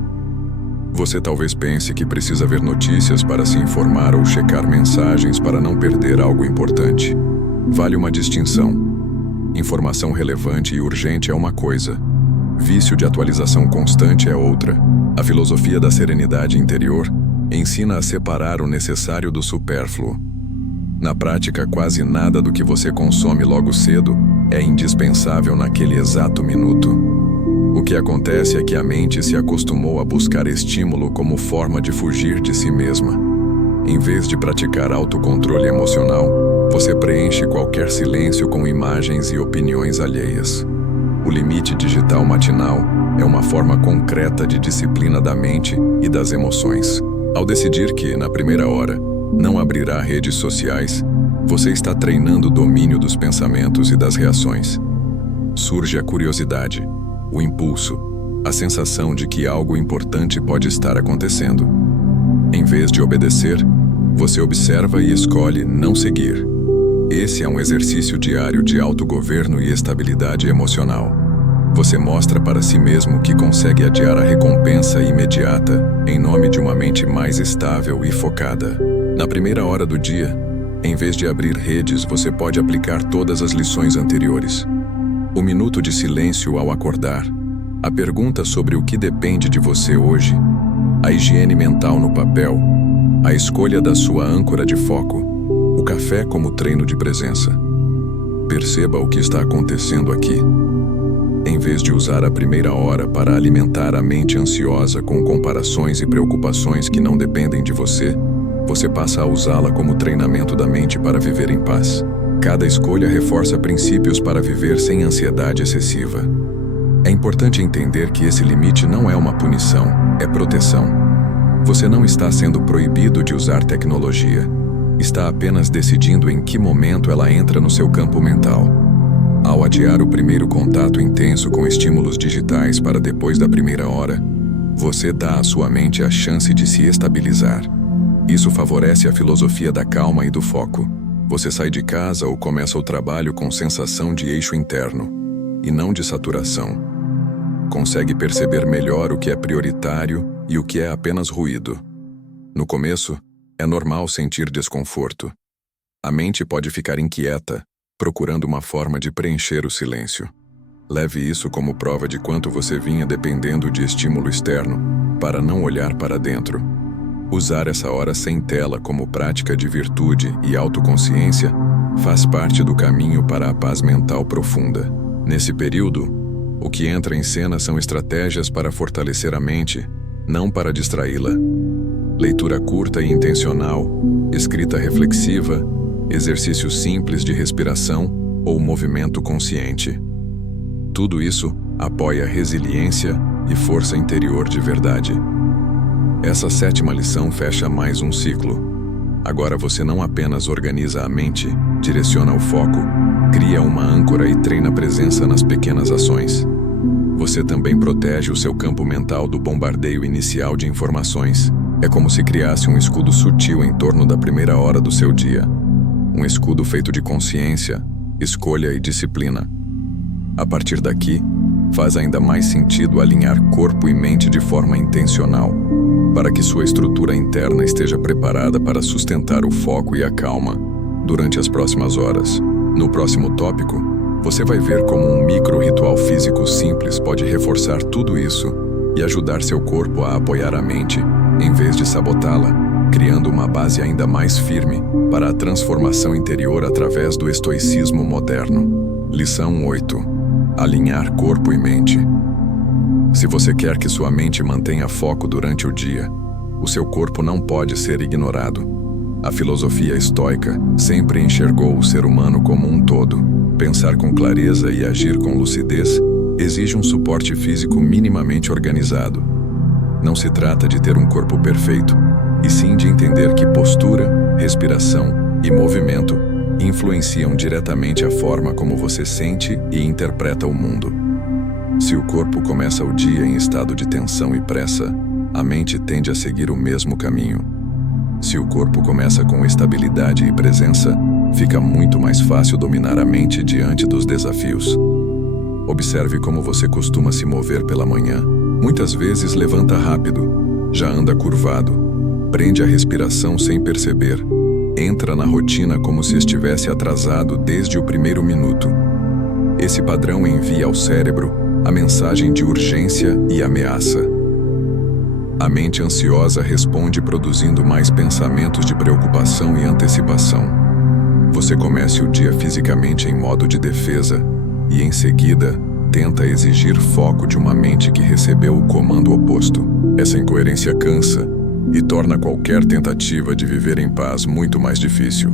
Você talvez pense que precisa ver notícias para se informar ou checar mensagens para não perder algo importante. Vale uma distinção. Informação relevante e urgente é uma coisa. Vício de atualização constante é outra. A filosofia da serenidade interior ensina a separar o necessário do supérfluo. Na prática, quase nada do que você consome logo cedo é indispensável naquele exato minuto. O que acontece é que a mente se acostumou a buscar estímulo como forma de fugir de si mesma. Em vez de praticar autocontrole emocional, você preenche qualquer silêncio com imagens e opiniões alheias. O limite digital matinal é uma forma concreta de disciplina da mente e das emoções. Ao decidir que, na primeira hora, não abrirá redes sociais, você está treinando o domínio dos pensamentos e das reações. Surge a curiosidade, o impulso, a sensação de que algo importante pode estar acontecendo. Em vez de obedecer, você observa e escolhe não seguir. Esse é um exercício diário de autogoverno e estabilidade emocional. Você mostra para si mesmo que consegue adiar a recompensa imediata em nome de uma mente mais estável e focada. Na primeira hora do dia, Em vez de abrir redes, você pode aplicar todas as lições anteriores. O minuto de silêncio ao acordar, a pergunta sobre o que depende de você hoje, a higiene mental no papel, a escolha da sua âncora de foco, o café como treino de presença. Perceba o que está acontecendo aqui. Em vez de usar a primeira hora para alimentar a mente ansiosa com comparações e preocupações que não dependem de você, você passa a usá-la como treinamento da mente para viver em paz. Cada escolha reforça princípios para viver sem ansiedade excessiva. É importante entender que esse limite não é uma punição, é proteção. Você não está sendo proibido de usar tecnologia. Está apenas decidindo em que momento ela entra no seu campo mental. Ao adiar o primeiro contato intenso com estímulos digitais para depois da primeira hora, você dá à sua mente a chance de se estabilizar. Isso favorece a filosofia da calma e do foco. Você sai de casa ou começa o trabalho com sensação de eixo interno, e não de saturação. Consegue perceber melhor o que é prioritário e o que é apenas ruído. No começo, é normal sentir desconforto. A mente pode ficar inquieta, procurando uma forma de preencher o silêncio. Leve isso como prova de quanto você vinha dependendo de estímulo externo para não olhar para dentro. Usar essa hora sem tela como prática de virtude e autoconsciência faz parte do caminho para a paz mental profunda. Nesse período, o que entra em cena são estratégias para fortalecer a mente, não para distraí-la. Leitura curta e intencional, escrita reflexiva, exercícios simples de respiração ou movimento consciente. Tudo isso apoia resiliência e força interior de verdade. Essa 7ª lição fecha mais um ciclo. Agora você não apenas organiza a mente, direciona o foco, cria uma âncora e treina a presença nas pequenas ações. Você também protege o seu campo mental do bombardeio inicial de informações. É como se criasse um escudo sutil em torno da primeira hora do seu dia. Um escudo feito de consciência, escolha e disciplina. A partir daqui, faz ainda mais sentido alinhar corpo e mente de forma intencional, para que sua estrutura interna esteja preparada para sustentar o foco e a calma durante as próximas horas. No próximo tópico, você vai ver como um micro-ritual físico simples pode reforçar tudo isso e ajudar seu corpo a apoiar a mente, em vez de sabotá-la, criando uma base ainda mais firme para a transformação interior através do estoicismo moderno. Lição 8. Alinhar corpo e mente. Se você quer que sua mente mantenha foco durante o dia, o seu corpo não pode ser ignorado. A filosofia estoica sempre enxergou o ser humano como um todo. Pensar com clareza e agir com lucidez exige um suporte físico minimamente organizado. Não se trata de ter um corpo perfeito, e sim de entender que postura, respiração e movimento influenciam diretamente a forma como você sente e interpreta o mundo. Se o corpo começa o dia em estado de tensão e pressa, a mente tende a seguir o mesmo caminho. Se o corpo começa com estabilidade e presença, fica muito mais fácil dominar a mente diante dos desafios. Observe como você costuma se mover pela manhã. Muitas vezes levanta rápido, já anda curvado, prende a respiração sem perceber, entra na rotina como se estivesse atrasado desde o primeiro minuto. Esse padrão envia ao cérebro a mensagem de urgência e ameaça. A mente ansiosa responde produzindo mais pensamentos de preocupação e antecipação. Você começa o dia fisicamente em modo de defesa e, em seguida, tenta exigir foco de uma mente que recebeu o comando oposto. Essa incoerência cansa e torna qualquer tentativa de viver em paz muito mais difícil.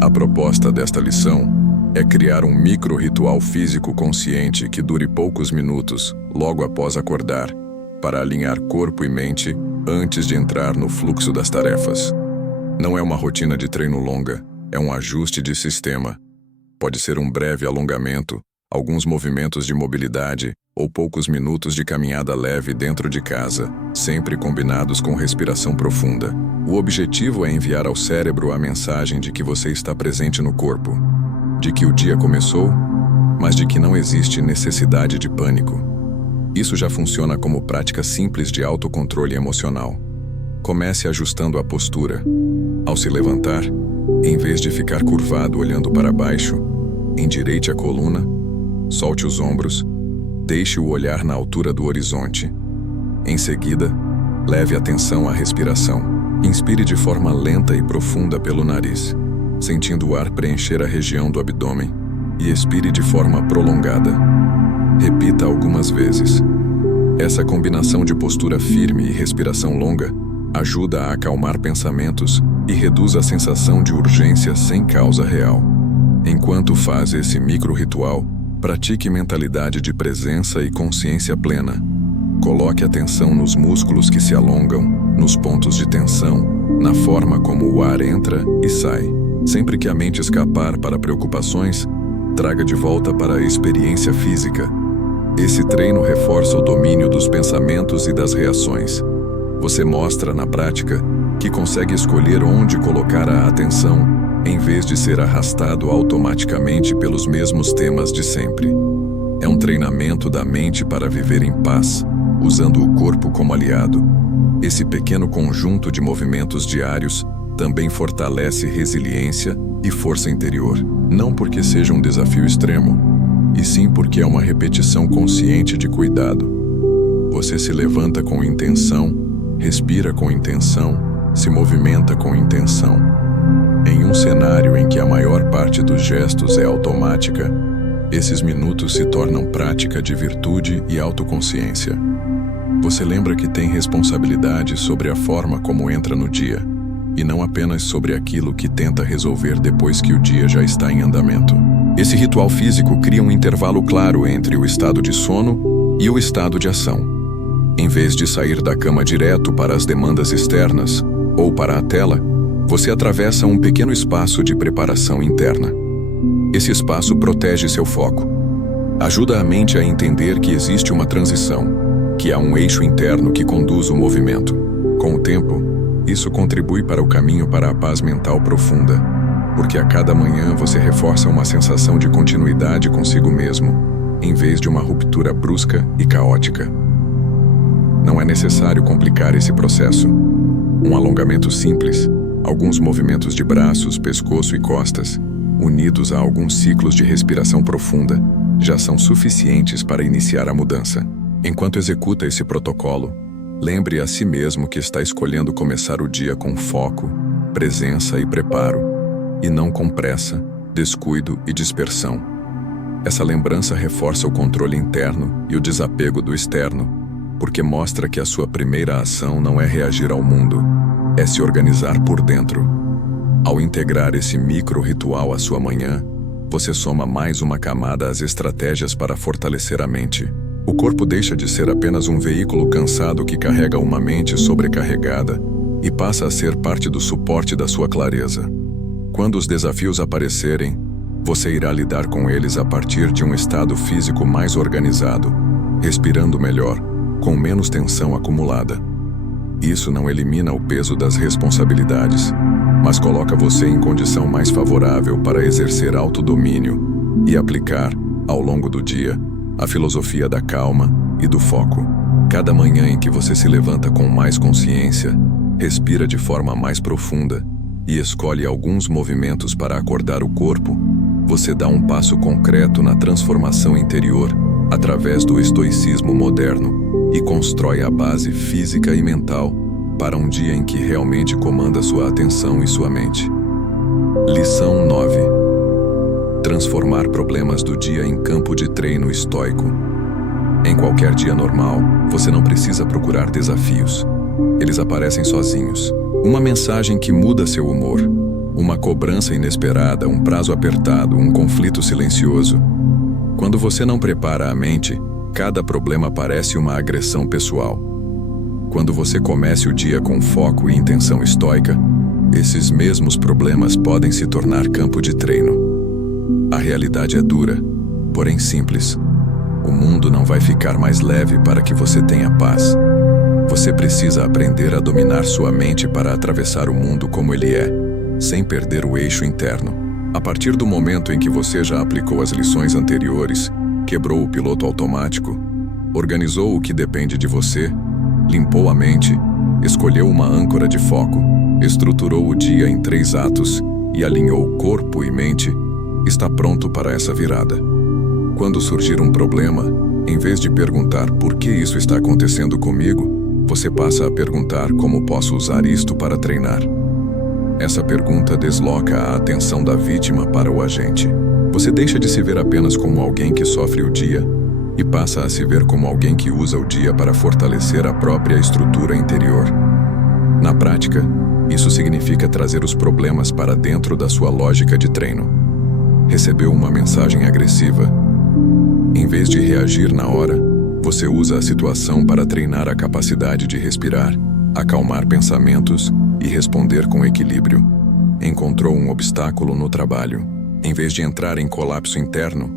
A proposta desta lição é criar um micro-ritual físico consciente que dure poucos minutos, logo após acordar, para alinhar corpo e mente antes de entrar no fluxo das tarefas. Não é uma rotina de treino longa, é um ajuste de sistema. Pode ser um breve alongamento, alguns movimentos de mobilidade ou poucos minutos de caminhada leve dentro de casa, sempre combinados com respiração profunda. O objetivo é enviar ao cérebro a mensagem de que você está presente no corpo, de que o dia começou, mas de que não existe necessidade de pânico. Isso já funciona como prática simples de autocontrole emocional. Comece ajustando a postura. Ao se levantar, Em vez de ficar curvado olhando para baixo, endireite a coluna, solte os ombros, deixe o olhar na altura do horizonte. Em seguida, leve atenção à respiração. Inspire de forma lenta e profunda pelo nariz, sentindo o ar preencher a região do abdômen, e expire de forma prolongada. Repita algumas vezes. Essa combinação de postura firme e respiração longa ajuda a acalmar pensamentos e reduz a sensação de urgência sem causa real. Enquanto faz esse micro-ritual, pratique mentalidade de presença e consciência plena. Coloque atenção nos músculos que se alongam, nos pontos de tensão, na forma como o ar entra e sai. Sempre que a mente escapar para preocupações, traga de volta para a experiência física. Esse treino reforça o domínio dos pensamentos e das reações. Você mostra, na prática, que consegue escolher onde colocar a atenção, em vez de ser arrastado automaticamente pelos mesmos temas de sempre. É um treinamento da mente para viver em paz, usando o corpo como aliado. Esse pequeno conjunto de movimentos diários também fortalece resiliência e força interior. Não porque seja um desafio extremo, e sim porque é uma repetição consciente de cuidado. Você se levanta com intenção, respira com intenção, se movimenta com intenção. Em um cenário em que a maior parte dos gestos é automática, esses minutos se tornam prática de virtude e autoconsciência. Você lembra que tem responsabilidade sobre a forma como entra no dia, e não apenas sobre aquilo que tenta resolver depois que o dia já está em andamento. Esse ritual físico cria um intervalo claro entre o estado de sono e o estado de ação. Em vez de sair da cama direto para as demandas externas ou para a tela, você atravessa um pequeno espaço de preparação interna. Esse espaço protege seu foco. Ajuda a mente a entender que existe uma transição, que há um eixo interno que conduz o movimento. Com o tempo, isso contribui para o caminho para a paz mental profunda, porque a cada manhã você reforça uma sensação de continuidade consigo mesmo, em vez de uma ruptura brusca e caótica. Não é necessário complicar esse processo. Um alongamento simples, alguns movimentos de braços, pescoço e costas, unidos a alguns ciclos de respiração profunda, já são suficientes para iniciar a mudança. Enquanto executa esse protocolo, lembre a si mesmo que está escolhendo começar o dia com foco, presença e preparo, e não com pressa, descuido e dispersão. Essa lembrança reforça o controle interno e o desapego do externo, porque mostra que a sua primeira ação não é reagir ao mundo, é se organizar por dentro. Ao integrar esse micro-ritual à sua manhã, você soma mais uma camada às estratégias para fortalecer a mente. O corpo deixa de ser apenas um veículo cansado que carrega uma mente sobrecarregada e passa a ser parte do suporte da sua clareza. Quando os desafios aparecerem, você irá lidar com eles a partir de um estado físico mais organizado, respirando melhor, com menos tensão acumulada. Isso não elimina o peso das responsabilidades, mas coloca você em condição mais favorável para exercer autodomínio e aplicar, ao longo do dia, a filosofia da calma e do foco. Cada manhã em que você se levanta com mais consciência, respira de forma mais profunda e escolhe alguns movimentos para acordar o corpo, você dá um passo concreto na transformação interior através do estoicismo moderno e constrói a base física e mental para um dia em que realmente comanda sua atenção e sua mente. Lição 9. Transformar problemas do dia em campo de treino estoico. Em qualquer dia normal, você não precisa procurar desafios. Eles aparecem sozinhos. Uma mensagem que muda seu humor, uma cobrança inesperada, um prazo apertado, um conflito silencioso. Quando você não prepara a mente, cada problema parece uma agressão pessoal. Quando você comece o dia com foco e intenção estoica, esses mesmos problemas podem se tornar campo de treino. A realidade é dura, porém simples. O mundo não vai ficar mais leve para que você tenha paz. Você precisa aprender a dominar sua mente para atravessar o mundo como ele é, sem perder o eixo interno. A partir do momento em que você já aplicou as lições anteriores, quebrou o piloto automático, organizou o que depende de você, limpou a mente, escolheu uma âncora de foco, estruturou o dia em 3 atos e alinhou corpo e mente, está pronto para essa virada. Quando surgir um problema, em vez de perguntar por que isso está acontecendo comigo, você passa a perguntar como posso usar isto para treinar. Essa pergunta desloca a atenção da vítima para o agente. Você deixa de se ver apenas como alguém que sofre o dia e passa a se ver como alguém que usa o dia para fortalecer a própria estrutura interior. Na prática, isso significa trazer os problemas para dentro da sua lógica de treino. Recebeu uma mensagem agressiva? Em vez de reagir na hora, você usa a situação para treinar a capacidade de respirar, acalmar pensamentos e responder com equilíbrio. Encontrou um obstáculo no trabalho. Em vez de entrar em colapso interno,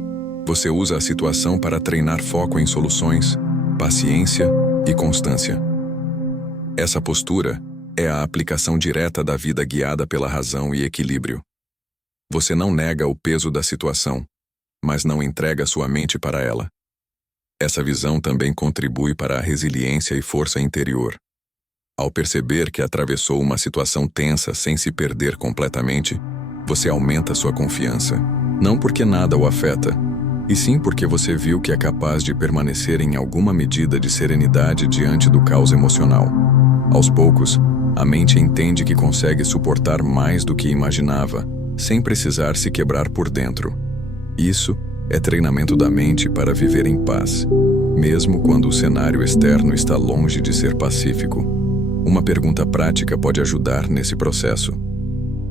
você usa a situação para treinar foco em soluções, paciência e constância. Essa postura é a aplicação direta da vida guiada pela razão e equilíbrio. Você não nega o peso da situação, mas não entrega sua mente para ela. Essa visão também contribui para a resiliência e força interior. Ao perceber que atravessou uma situação tensa sem se perder completamente, você aumenta sua confiança, não porque nada o afeta, e sim porque você viu que é capaz de permanecer em alguma medida de serenidade diante do caos emocional. Aos poucos, a mente entende que consegue suportar mais do que imaginava, sem precisar se quebrar por dentro. Isso é treinamento da mente para viver em paz, mesmo quando o cenário externo está longe de ser pacífico. Uma pergunta prática pode ajudar nesse processo.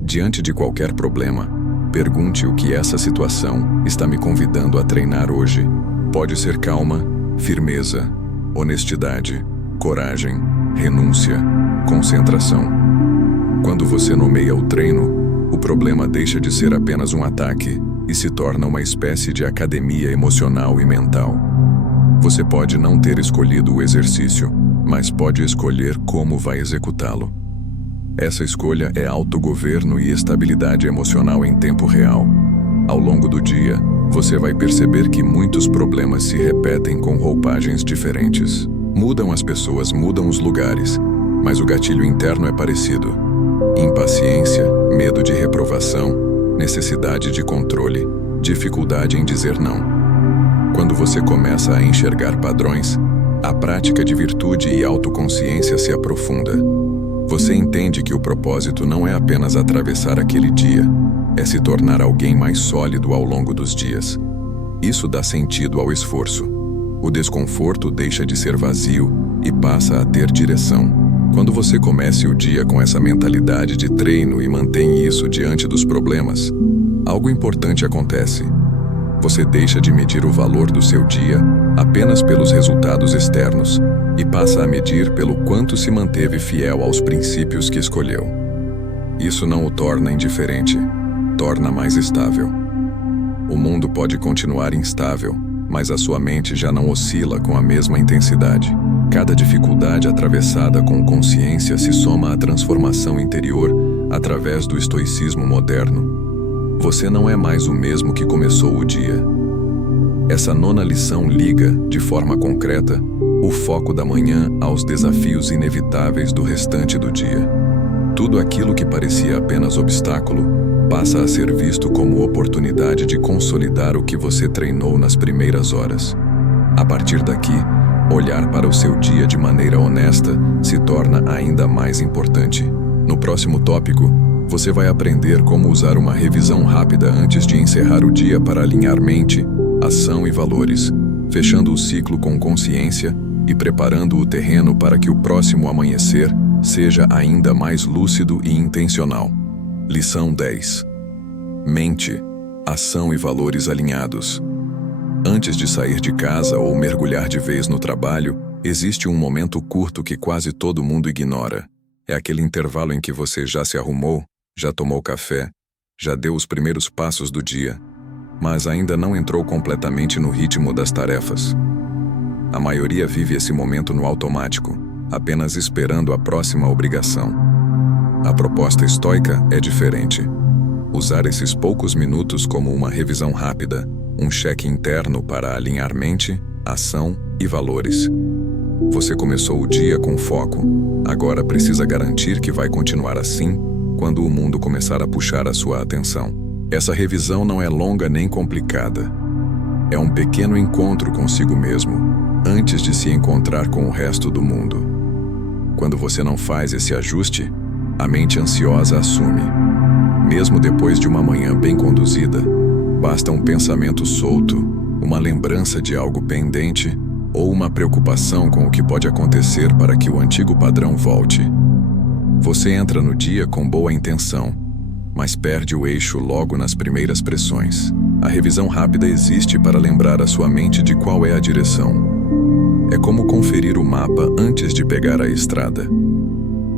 Diante de qualquer problema, pergunte o que essa situação está me convidando a treinar hoje. Pode ser calma, firmeza, honestidade, coragem, renúncia, concentração. Quando você nomeia o treino, o problema deixa de ser apenas um ataque e se torna uma espécie de academia emocional e mental. Você pode não ter escolhido o exercício, mas pode escolher como vai executá-lo. Essa escolha é autogoverno e estabilidade emocional em tempo real. Ao longo do dia, você vai perceber que muitos problemas se repetem com roupagens diferentes. Mudam as pessoas, mudam os lugares, mas o gatilho interno é parecido. Impaciência, medo de reprovação, necessidade de controle, dificuldade em dizer não. Quando você começa a enxergar padrões, a prática de virtude e autoconsciência se aprofunda. Você entende que o propósito não é apenas atravessar aquele dia, é se tornar alguém mais sólido ao longo dos dias. Isso dá sentido ao esforço. O desconforto deixa de ser vazio e passa a ter direção. Quando você comece o dia com essa mentalidade de treino e mantém isso diante dos problemas, algo importante acontece. Você deixa de medir o valor do seu dia apenas pelos resultados externos e passa a medir pelo quanto se manteve fiel aos princípios que escolheu. Isso não o torna indiferente, torna mais estável. O mundo pode continuar instável, mas a sua mente já não oscila com a mesma intensidade. Cada dificuldade atravessada com consciência se soma à transformação interior através do estoicismo moderno. Você não é mais o mesmo que começou o dia. Essa nona lição liga, de forma concreta, o foco da manhã aos desafios inevitáveis do restante do dia. Tudo aquilo que parecia apenas obstáculo passa a ser visto como oportunidade de consolidar o que você treinou nas primeiras horas. A partir daqui, olhar para o seu dia de maneira honesta se torna ainda mais importante. No próximo tópico, você vai aprender como usar uma revisão rápida antes de encerrar o dia para alinhar mente, ação e valores, fechando o ciclo com consciência e preparando o terreno para que o próximo amanhecer seja ainda mais lúcido e intencional. Lição 10. Mente, ação e valores alinhados. Antes de sair de casa ou mergulhar de vez no trabalho, existe um momento curto que quase todo mundo ignora. É aquele intervalo em que você já se arrumou, já tomou café, já deu os primeiros passos do dia, mas ainda não entrou completamente no ritmo das tarefas. A maioria vive esse momento no automático, apenas esperando a próxima obrigação. A proposta estoica é diferente. Usar esses poucos minutos como uma revisão rápida, um cheque interno para alinhar mente, ação e valores. Você começou o dia com foco, agora precisa garantir que vai continuar assim quando o mundo começar a puxar a sua atenção. Essa revisão não é longa nem complicada. É um pequeno encontro consigo mesmo, antes de se encontrar com o resto do mundo. Quando você não faz esse ajuste, a mente ansiosa assume. Mesmo depois de uma manhã bem conduzida, basta um pensamento solto, uma lembrança de algo pendente ou uma preocupação com o que pode acontecer para que o antigo padrão volte. Você entra no dia com boa intenção, mas perde o eixo logo nas primeiras pressões. A revisão rápida existe para lembrar a sua mente de qual é a direção. É como conferir o mapa antes de pegar a estrada.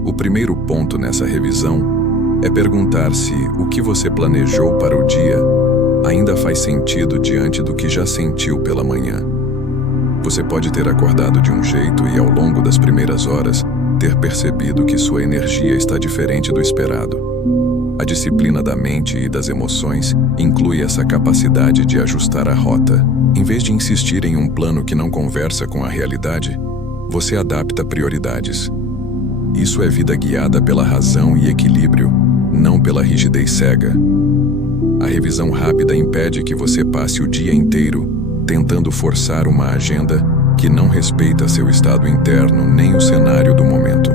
O primeiro ponto nessa revisão é perguntar se o que você planejou para o dia ainda faz sentido diante do que já sentiu pela manhã. Você pode ter acordado de um jeito e, ao longo das primeiras horas, ter percebido que sua energia está diferente do esperado. A disciplina da mente e das emoções inclui essa capacidade de ajustar a rota. Em vez de insistir em um plano que não conversa com a realidade, você adapta prioridades. Isso é vida guiada pela razão e equilíbrio, não pela rigidez cega. A revisão rápida impede que você passe o dia inteiro tentando forçar uma agenda que não respeita seu estado interno nem o cenário do momento.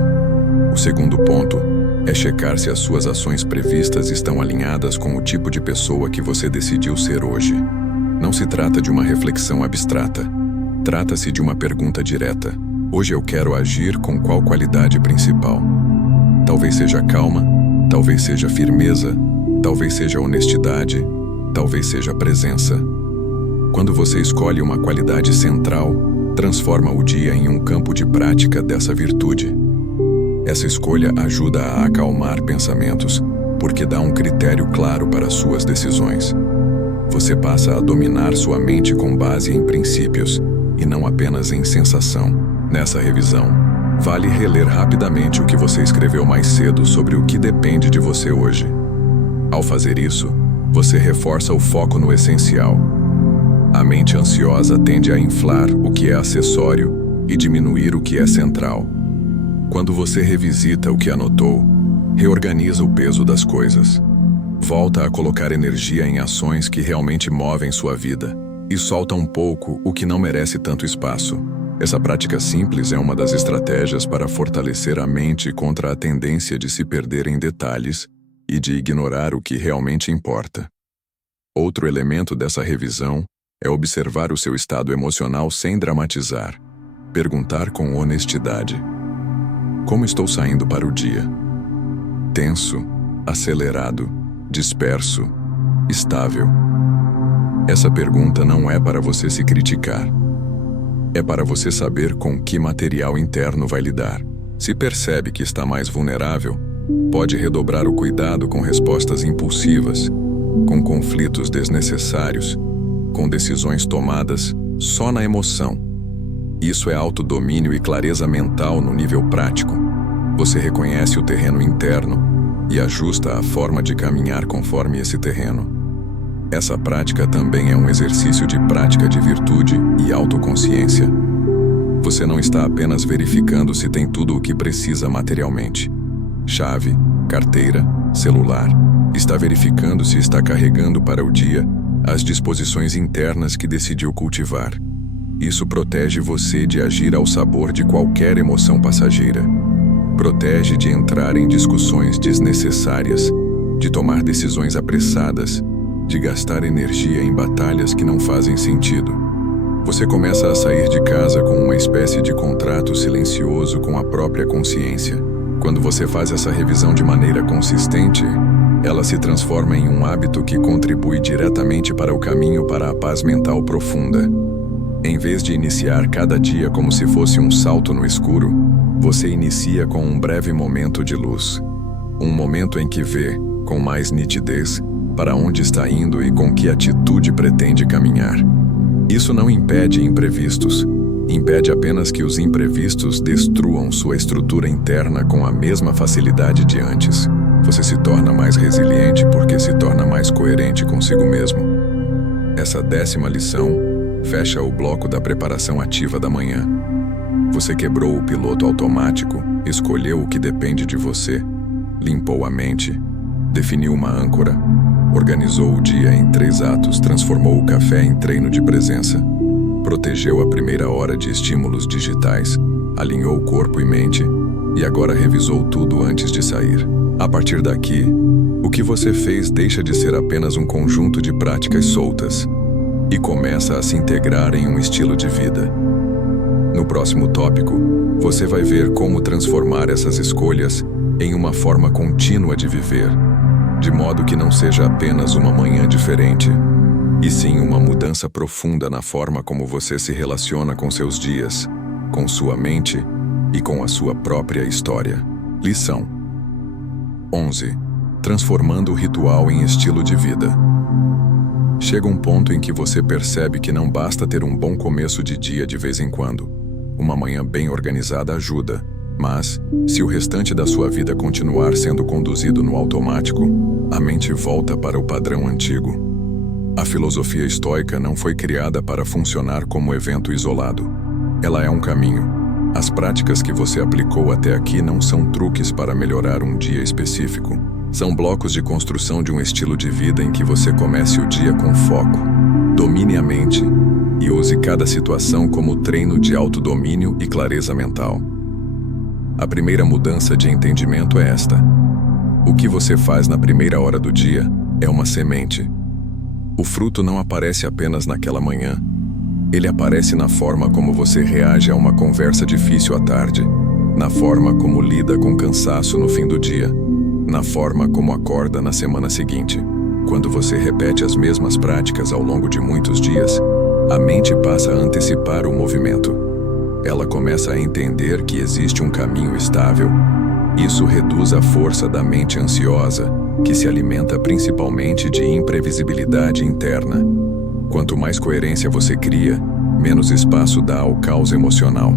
O segundo ponto é checar se as suas ações previstas estão alinhadas com o tipo de pessoa que você decidiu ser hoje. Não se trata de uma reflexão abstrata. Trata-se de uma pergunta direta. Hoje eu quero agir com qual qualidade principal? Talvez seja calma, talvez seja firmeza, talvez seja honestidade, talvez seja presença. Quando você escolhe uma qualidade central, transforma o dia em um campo de prática dessa virtude. Essa escolha ajuda a acalmar pensamentos, porque dá um critério claro para suas decisões. Você passa a dominar sua mente com base em princípios, e não apenas em sensação. Nessa revisão, vale reler rapidamente o que você escreveu mais cedo sobre o que depende de você hoje. Ao fazer isso, você reforça o foco no essencial. A mente ansiosa tende a inflar o que é acessório e diminuir o que é central. Quando você revisita o que anotou, reorganiza o peso das coisas. Volta a colocar energia em ações que realmente movem sua vida e solta um pouco o que não merece tanto espaço. Essa prática simples é uma das estratégias para fortalecer a mente contra a tendência de se perder em detalhes e de ignorar o que realmente importa. Outro elemento dessa revisão é observar o seu estado emocional sem dramatizar. Perguntar com honestidade: como estou saindo para o dia? Tenso, acelerado, disperso, estável? Essa pergunta não é para você se criticar. É para você saber com que material interno vai lidar. Se percebe que está mais vulnerável, pode redobrar o cuidado com respostas impulsivas, com conflitos desnecessários, com decisões tomadas só na emoção. Isso é autodomínio e clareza mental no nível prático. Você reconhece o terreno interno e ajusta a forma de caminhar conforme esse terreno. Essa prática também é um exercício de prática de virtude e autoconsciência. Você não está apenas verificando se tem tudo o que precisa materialmente. Chave, carteira, celular. Está verificando se está carregando para o dia as disposições internas que decidiu cultivar. Isso protege você de agir ao sabor de qualquer emoção passageira. Protege de entrar em discussões desnecessárias, de tomar decisões apressadas, de gastar energia em batalhas que não fazem sentido. Você começa a sair de casa com uma espécie de contrato silencioso com a própria consciência. Quando você faz essa revisão de maneira consistente, ela se transforma em um hábito que contribui diretamente para o caminho para a paz mental profunda. Em vez de iniciar cada dia como se fosse um salto no escuro, você inicia com um breve momento de luz. Um momento em que vê, com mais nitidez, para onde está indo e com que atitude pretende caminhar. Isso não impede imprevistos. Impede apenas que os imprevistos destruam sua estrutura interna com a mesma facilidade de antes. Você se torna mais resiliente porque se torna mais coerente consigo mesmo. Essa 10ª lição fecha o bloco da preparação ativa da manhã. Você quebrou o piloto automático, escolheu o que depende de você limpou a mente, definiu uma âncora, organizou o dia em 3 atos, transformou o café em treino de presença, protegeu a primeira hora de estímulos digitais, alinhou corpo e mente e agora revisou tudo antes de sair. A partir daqui, o que você fez deixa de ser apenas um conjunto de práticas soltas e começa a se integrar em um estilo de vida. No próximo tópico, você vai ver como transformar essas escolhas em uma forma contínua de viver, de modo que não seja apenas uma manhã diferente, e sim uma mudança profunda na forma como você se relaciona com seus dias, com sua mente e com a sua própria história. Lição 11. Transformando o ritual em estilo de vida. Chega um ponto em que você percebe que não basta ter um bom começo de dia de vez em quando. Uma manhã bem organizada ajuda, mas, se o restante da sua vida continuar sendo conduzido no automático, a mente volta para o padrão antigo. A filosofia estoica não foi criada para funcionar como evento isolado. Ela é um caminho. As práticas que você aplicou até aqui não são truques para melhorar um dia específico. São blocos de construção de um estilo de vida em que você comece o dia com foco, domine a mente e use cada situação como treino de autodomínio e clareza mental. A primeira mudança de entendimento é esta: o que você faz na primeira hora do dia é uma semente. O fruto não aparece apenas naquela manhã. Ele aparece na forma como você reage a uma conversa difícil à tarde, na forma como lida com cansaço no fim do dia, na forma como acorda na semana seguinte. Quando você repete as mesmas práticas ao longo de muitos dias, a mente passa a antecipar o movimento. Ela começa a entender que existe um caminho estável. Isso reduz a força da mente ansiosa, que se alimenta principalmente de imprevisibilidade interna. Quanto mais coerência você cria, menos espaço dá ao caos emocional.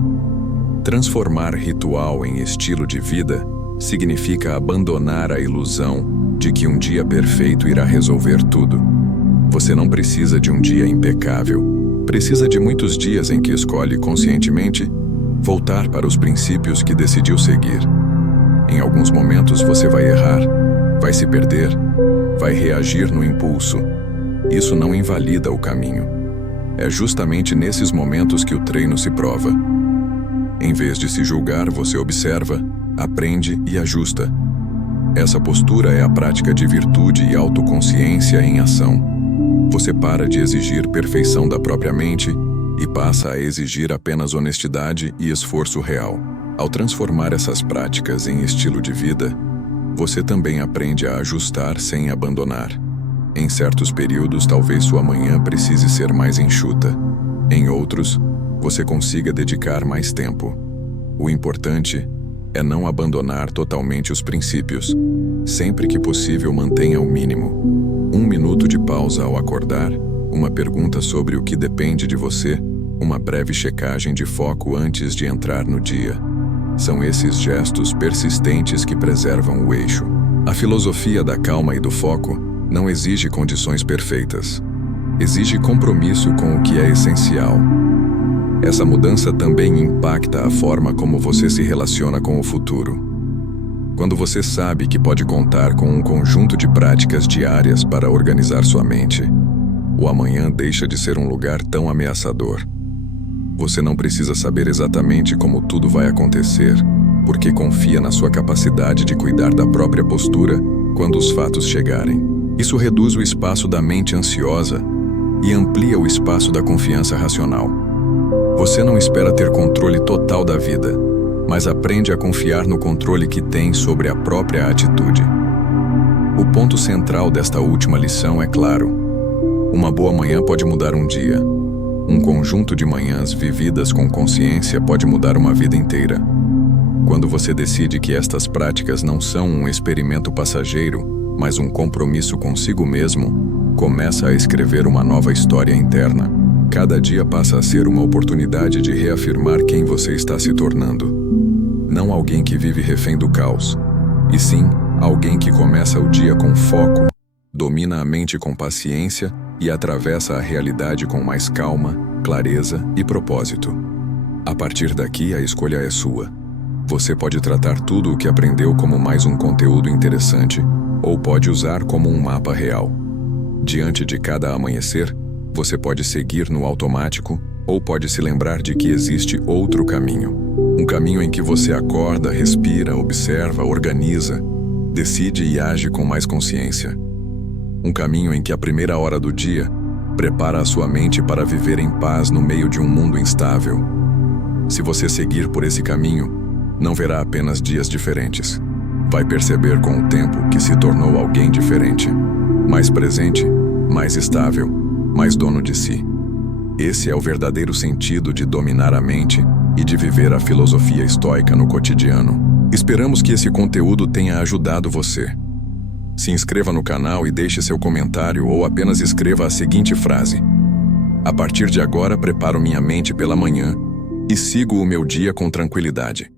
Transformar ritual em estilo de vida significa abandonar a ilusão de que um dia perfeito irá resolver tudo. Você não precisa de um dia impecável. Precisa de muitos dias em que escolhe conscientemente voltar para os princípios que decidiu seguir. Em alguns momentos você vai errar, vai se perder, vai reagir no impulso. Isso não invalida o caminho. É justamente nesses momentos que o treino se prova. Em vez de se julgar, você observa, aprende e ajusta. Essa postura é a prática de virtude e autoconsciência em ação. Você para de exigir perfeição da própria mente e passa a exigir apenas honestidade e esforço real. Ao transformar essas práticas em estilo de vida, você também aprende a ajustar sem abandonar. Em certos períodos, talvez sua manhã precise ser mais enxuta. Em outros, você consiga dedicar mais tempo. O importante é não abandonar totalmente os princípios. Sempre que possível, mantenha o mínimo. 1 minuto de pausa ao acordar, uma pergunta sobre o que depende de você, uma breve checagem de foco antes de entrar no dia. São esses gestos persistentes que preservam o eixo. A filosofia da calma e do foco não exige condições perfeitas. Exige compromisso com o que é essencial. Essa mudança também impacta a forma como você se relaciona com o futuro. Quando você sabe que pode contar com um conjunto de práticas diárias para organizar sua mente, o amanhã deixa de ser um lugar tão ameaçador. Você não precisa saber exatamente como tudo vai acontecer, porque confia na sua capacidade de cuidar da própria postura quando os fatos chegarem. Isso reduz o espaço da mente ansiosa e amplia o espaço da confiança racional. Você não espera ter controle total da vida, mas aprende a confiar no controle que tem sobre a própria atitude. O ponto central desta última lição é claro: uma boa manhã pode mudar um dia. Um conjunto de manhãs vividas com consciência pode mudar uma vida inteira. Quando você decide que estas práticas não são um experimento passageiro, mas um compromisso consigo mesmo, começa a escrever uma nova história interna. Cada dia passa a ser uma oportunidade de reafirmar quem você está se tornando. Não alguém que vive refém do caos, e sim alguém que começa o dia com foco, domina a mente com paciência e atravessa a realidade com mais calma, clareza e propósito. A partir daqui, a escolha é sua. Você pode tratar tudo o que aprendeu como mais um conteúdo interessante, ou pode usar como um mapa real. Diante de cada amanhecer, você pode seguir no automático, ou pode se lembrar de que existe outro caminho. Um caminho em que você acorda, respira, observa, organiza, decide e age com mais consciência. Um caminho em que a primeira hora do dia prepara a sua mente para viver em paz no meio de um mundo instável. Se você seguir por esse caminho, não verá apenas dias diferentes. Vai perceber com o tempo que se tornou alguém diferente, mais presente, mais estável, mais dono de si. Esse é o verdadeiro sentido de dominar a mente e de viver a filosofia estoica no cotidiano. Esperamos que esse conteúdo tenha ajudado você. Se inscreva no canal e deixe seu comentário ou apenas escreva a seguinte frase: a partir de agora preparo minha mente pela manhã e sigo o meu dia com tranquilidade.